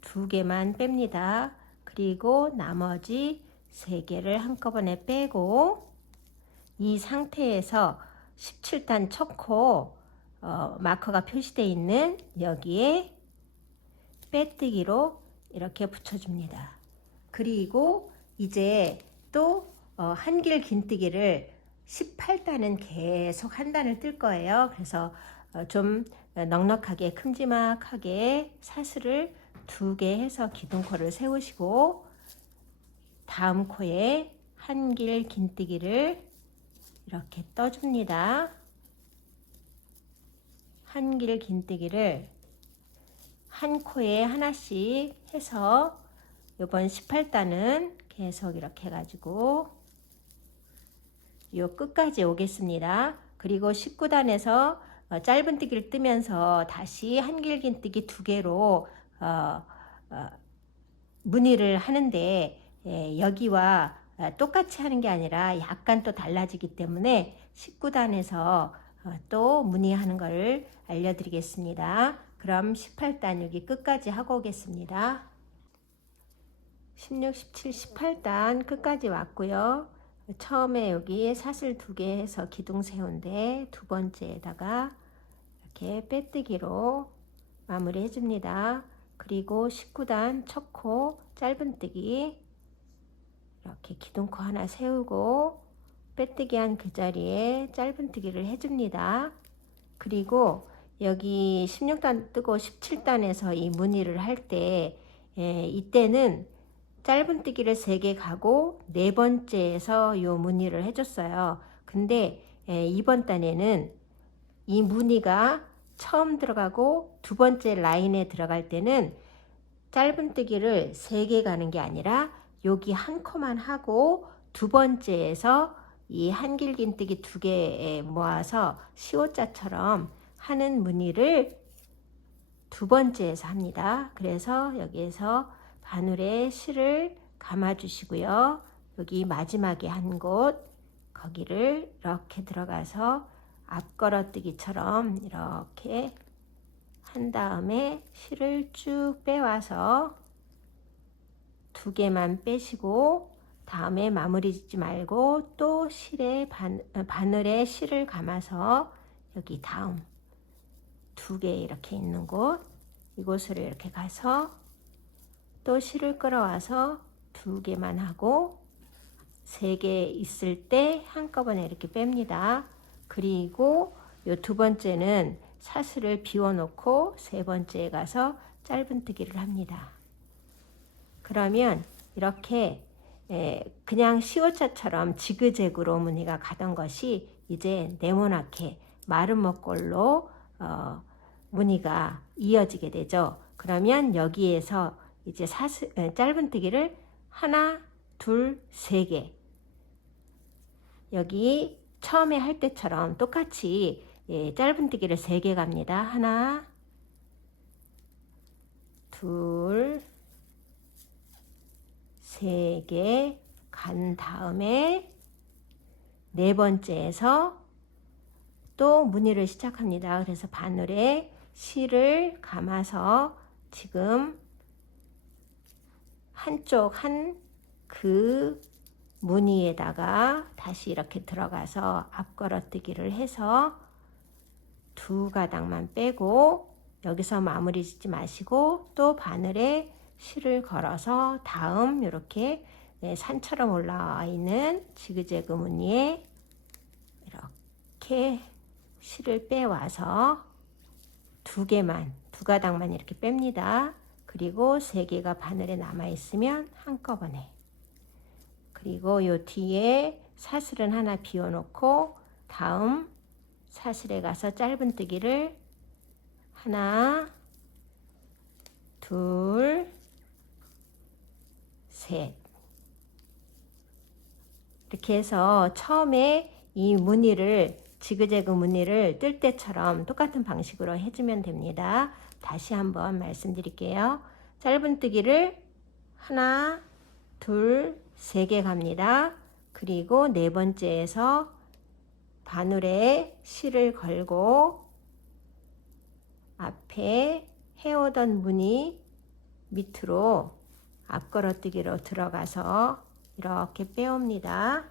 두 개만 뺍니다. 그리고 나머지 세 개를 한꺼번에 빼고 이 상태에서 17단 첫 코 마커가 표시되어 있는 여기에 빼뜨기로 이렇게 붙여줍니다. 그리고 이제 또 한길 긴뜨기를 18단은 계속 한 단을 뜰 거예요. 그래서 좀 넉넉하게 큼지막하게 사슬을 두 개 해서 기둥코를 세우시고 다음 코에 한길 긴뜨기를 이렇게 떠줍니다. 한길 긴뜨기를 한 코에 하나씩 해서 이번 18단은 계속 이렇게 해가지고 요 끝까지 오겠습니다. 그리고 19단에서 짧은뜨기를 뜨면서 다시 한길긴뜨기 두 개로 무늬를 하는데 여기와 똑같이 하는 게 아니라 약간 또 달라지기 때문에 19단에서 또 무늬하는 것을 알려드리겠습니다. 그럼 18단 여기 끝까지 하고 오겠습니다. 16, 17, 18단 끝까지 왔고요. 처음에 여기 사슬 두 개 해서 기둥 세운데 두 번째에다가 이렇게 빼뜨기로 마무리 해줍니다. 그리고 19단 첫 코 짧은뜨기 이렇게 기둥코 하나 세우고 빼뜨기 한 그 자리에 짧은뜨기를 해줍니다. 그리고 여기 16단 뜨고 17단에서 이 무늬를 할 때 이때는 짧은뜨기를 3개 가고 네 번째에서 요 무늬를 해줬어요. 근데 이번 단에는 이 무늬가 처음 들어가고 두 번째 라인에 들어갈 때는 짧은뜨기를 3개 가는 게 아니라 여기 한 코만 하고 두 번째에서 이 한길긴뜨기 두 개 모아서 시옷자처럼 하는 무늬를 두 번째에서 합니다. 그래서 여기에서 바늘에 실을 감아 주시고요. 여기 마지막에 한 곳 거기를 이렇게 들어가서 앞걸어뜨기처럼 이렇게 한 다음에 실을 쭉 빼와서 두 개만 빼시고 다음에 마무리 짓지 말고 또 바늘에 실을 감아서 여기 다음 두 개 이렇게 있는 곳 이곳으로 이렇게 가서 또 실을 끌어와서 두 개만 하고 세 개 있을 때 한꺼번에 이렇게 뺍니다. 그리고 요 두 번째는 사슬을 비워 놓고 세 번째에 가서 짧은뜨기를 합니다. 그러면 이렇게 그냥 시옷자처럼 지그재그로 무늬가 가던 것이 이제 네모나게 마른 목골로 무늬가 이어지게 되죠. 그러면 여기에서 이제 짧은뜨기를 하나, 둘, 세 개. 여기 처음에 할 때처럼 똑같이 짧은뜨기를 세 개 갑니다. 하나, 둘, 세 개 간 다음에 네 번째에서 또 무늬를 시작합니다. 그래서 바늘에 실을 감아서 지금 한쪽 그 무늬에다가 다시 이렇게 들어가서 앞걸어뜨기를 해서 두 가닥만 빼고 여기서 마무리 짓지 마시고 또 바늘에 실을 걸어서 다음 이렇게 산처럼 올라와 있는 지그재그 무늬에 이렇게 실을 빼와서 두 가닥만 이렇게 뺍니다. 그리고 세 개가 바늘에 남아 있으면 한꺼번에, 그리고 요 뒤에 사슬은 하나 비워 놓고 다음 사슬에 가서 짧은뜨기를 하나, 둘, 셋. 이렇게 해서 처음에 이 무늬를 지그재그 무늬를 뜰 때처럼 똑같은 방식으로 해주면 됩니다. 다시 한번 말씀드릴게요. 짧은뜨기를 하나, 둘, 세 개 갑니다. 그리고 네 번째에서 바늘에 실을 걸고 앞에 해오던 무늬 밑으로 앞걸어뜨기로 들어가서 이렇게 빼옵니다.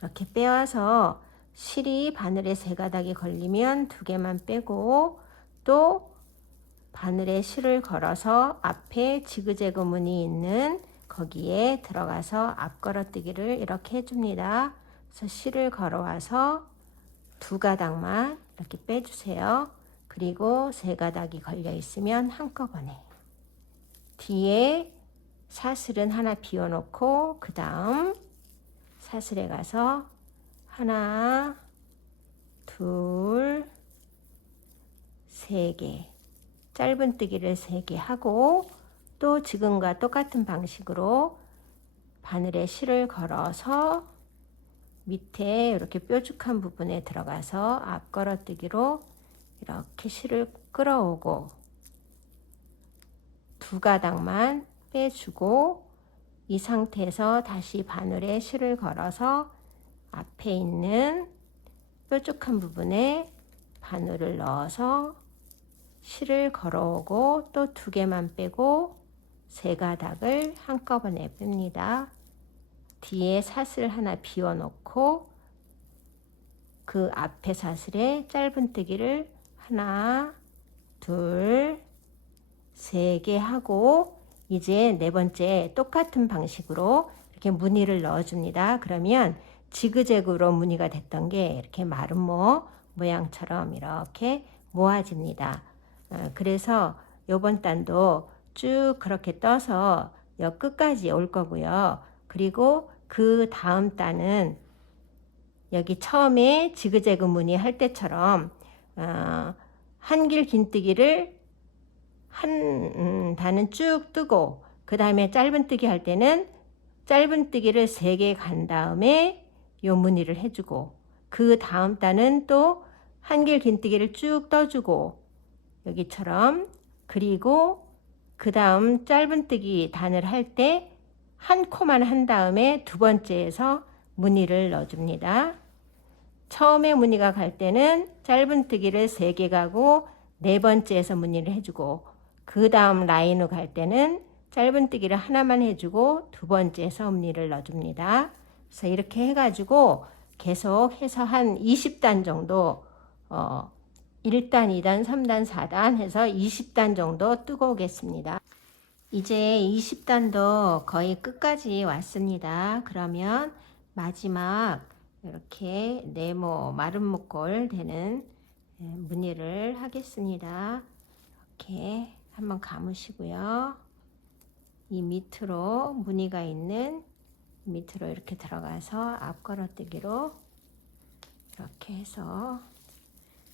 이렇게 빼와서 실이 바늘에 세 가닥이 걸리면 두 개만 빼고 또 바늘에 실을 걸어서 앞에 지그재그 무늬 있는 거기에 들어가서 앞걸어뜨기를 이렇게 해줍니다. 그래서 실을 걸어와서 두 가닥만 이렇게 빼주세요. 그리고 세 가닥이 걸려 있으면 한꺼번에 뒤에 사슬은 하나 비워 놓고 그 다음 사슬에 가서 하나, 둘, 세 개 짧은뜨기를 세 개 하고 또 지금과 똑같은 방식으로 바늘에 실을 걸어서 밑에 이렇게 뾰족한 부분에 들어가서 앞걸어뜨기로 이렇게 실을 끌어오고 두 가닥만 빼주고 이 상태에서 다시 바늘에 실을 걸어서 앞에 있는 뾰족한 부분에 바늘을 넣어서 실을 걸어오고 또 두 개만 빼고 세 가닥을 한꺼번에 뺍니다. 뒤에 사슬 하나 비워 놓고 그 앞에 사슬에 짧은뜨기를 하나, 둘, 세 개 하고 이제 네 번째 똑같은 방식으로 이렇게 무늬를 넣어줍니다. 그러면 지그재그로 무늬가 됐던 게 이렇게 마름모 모양처럼 이렇게 모아집니다. 그래서 요번 단도 쭉 그렇게 떠서 여 끝까지 올 거고요. 그리고 그 다음 단은 여기 처음에 지그재그 무늬 할 때처럼 한길 긴뜨기를 한 단은 쭉 뜨고 그 다음에 짧은뜨기 할 때는 짧은뜨기를 세 개 간 다음에 요 무늬를 해주고 그 다음 단은 또 한길 긴뜨기를 쭉 떠주고 여기처럼, 그리고 그 다음 짧은뜨기 단을 할 때 한 코만 한 다음에 두 번째에서 무늬를 넣어줍니다. 처음에 무늬가 갈 때는 짧은뜨기를 세 개 가고 네 번째에서 무늬를 해주고 그 다음 라인으로 갈 때는 짧은뜨기를 하나만 해주고 두 번째에서 무늬를 넣어줍니다. 그래서 이렇게 해가지고 계속 해서 한 20단 정도 1단, 2단, 3단, 4단 해서 20단 정도 뜨고 오겠습니다. 이제 20단도 거의 끝까지 왔습니다. 그러면 마지막 이렇게 네모 마름모꼴 되는 무늬를 하겠습니다. 이렇게 한번 감으시고요. 이 밑으로 무늬가 있는 밑으로 이렇게 들어가서 앞걸어뜨기로 이렇게 해서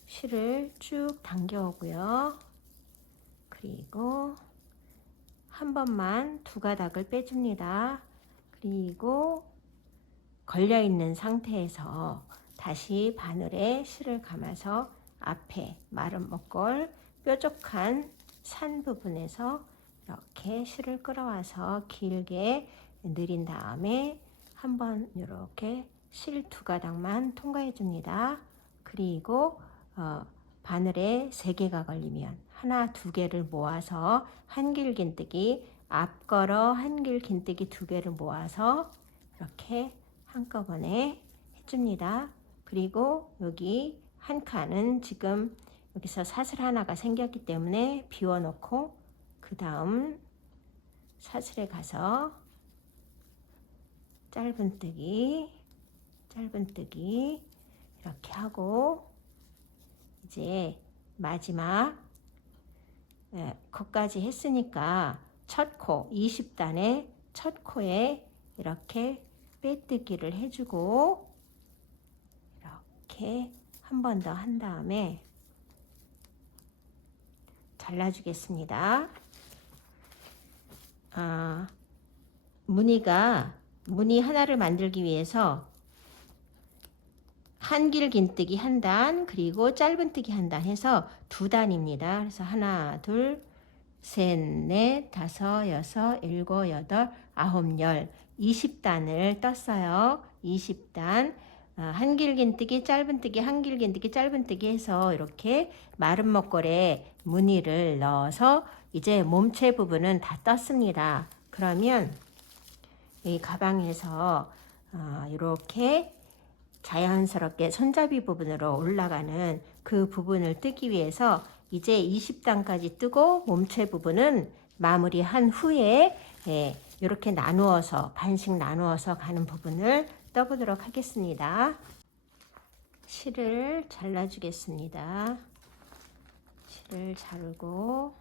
실을 쭉 당겨오고요. 그리고 한 번만 두 가닥을 빼줍니다. 그리고 걸려있는 상태에서 다시 바늘에 실을 감아서 앞에 마른 목골 뾰족한 산 부분에서 이렇게 실을 끌어와서 길게 늘린 다음에 한번 이렇게 실 두 가닥만 통과해 줍니다. 그리고 바늘에 3개가 걸리면 하나, 2개를 모아서 한길 긴뜨기, 앞걸어 한길 긴뜨기 2개를 모아서 이렇게 한꺼번에 해줍니다. 그리고 여기 한 칸은 지금 여기서 사슬 하나가 생겼기 때문에 비워놓고 그 다음 사슬에 가서 짧은뜨기 이렇게 하고 이제 마지막 거까지 했으니까 첫 코 20단의 첫 코에 이렇게 빼뜨기를 해주고 이렇게 한 번 더 한 다음에 잘라주겠습니다. 무늬 하나를 만들기 위해서 한길 긴뜨기 한 단, 그리고 짧은뜨기 한 단 해서 2단입니다. 그래서 하나, 둘, 셋, 넷, 다섯, 여섯, 일곱, 여덟, 아홉, 열, 20단을 떴어요. 20단. 한길 긴뜨기, 짧은뜨기, 한길 긴뜨기, 짧은뜨기 해서 이렇게 마른 목걸이에 무늬를 넣어서 이제 몸체 부분은 다 떴습니다. 그러면 이 가방에서 이렇게 자연스럽게 손잡이 부분으로 올라가는 그 부분을 뜨기 위해서 이제 20단까지 뜨고 몸체 부분은 마무리한 후에 이렇게 나누어서 반씩 나누어서 가는 부분을 떠보도록 하겠습니다. 실을 잘라주겠습니다. 실을 자르고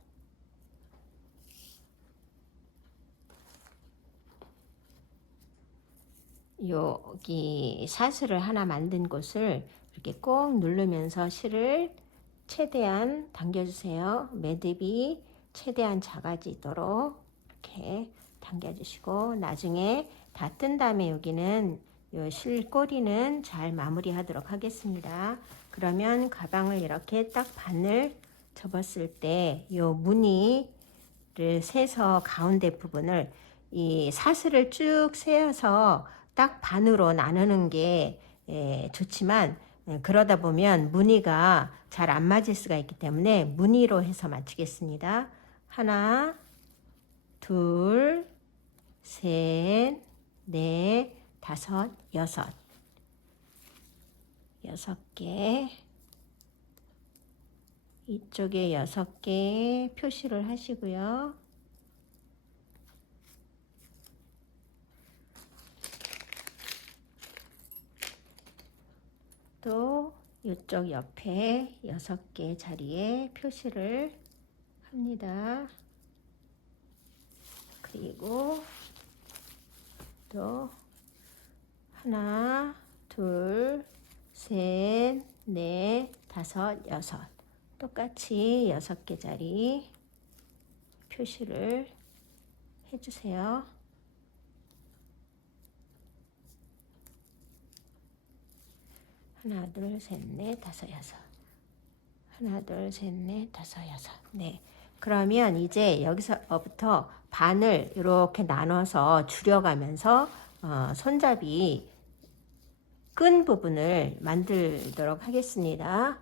여기 사슬을 하나 만든 곳을 이렇게 꼭 누르면서 실을 최대한 당겨주세요. 매듭이 최대한 작아지도록 이렇게 당겨주시고 나중에 다 뜬 다음에 여기는 요 실 꼬리는 잘 마무리하도록 하겠습니다. 그러면 가방을 이렇게 딱 반을 접었을 때 요 무늬를 세서 가운데 부분을 이 사슬을 쭉 세어서 딱 반으로 나누는 게 좋지만 그러다 보면 무늬가 잘 안 맞을 수가 있기 때문에 무늬로 해서 맞추겠습니다. 하나, 둘, 셋, 넷, 다섯, 여섯. 6개. 이쪽에 6개 표시를 하시고요. 또 이쪽 옆에 6개 자리에 표시를 합니다. 그리고 또 하나, 둘, 셋, 넷, 다섯, 여섯. 똑같이 6개 자리 표시를 해주세요. 하나, 둘, 셋, 넷, 다섯, 여섯. 하나, 둘, 셋, 넷, 다섯, 여섯. 네. 그러면 이제 여기서부터 반을 이렇게 나눠서 줄여가면서 손잡이 끈 부분을 만들도록 하겠습니다.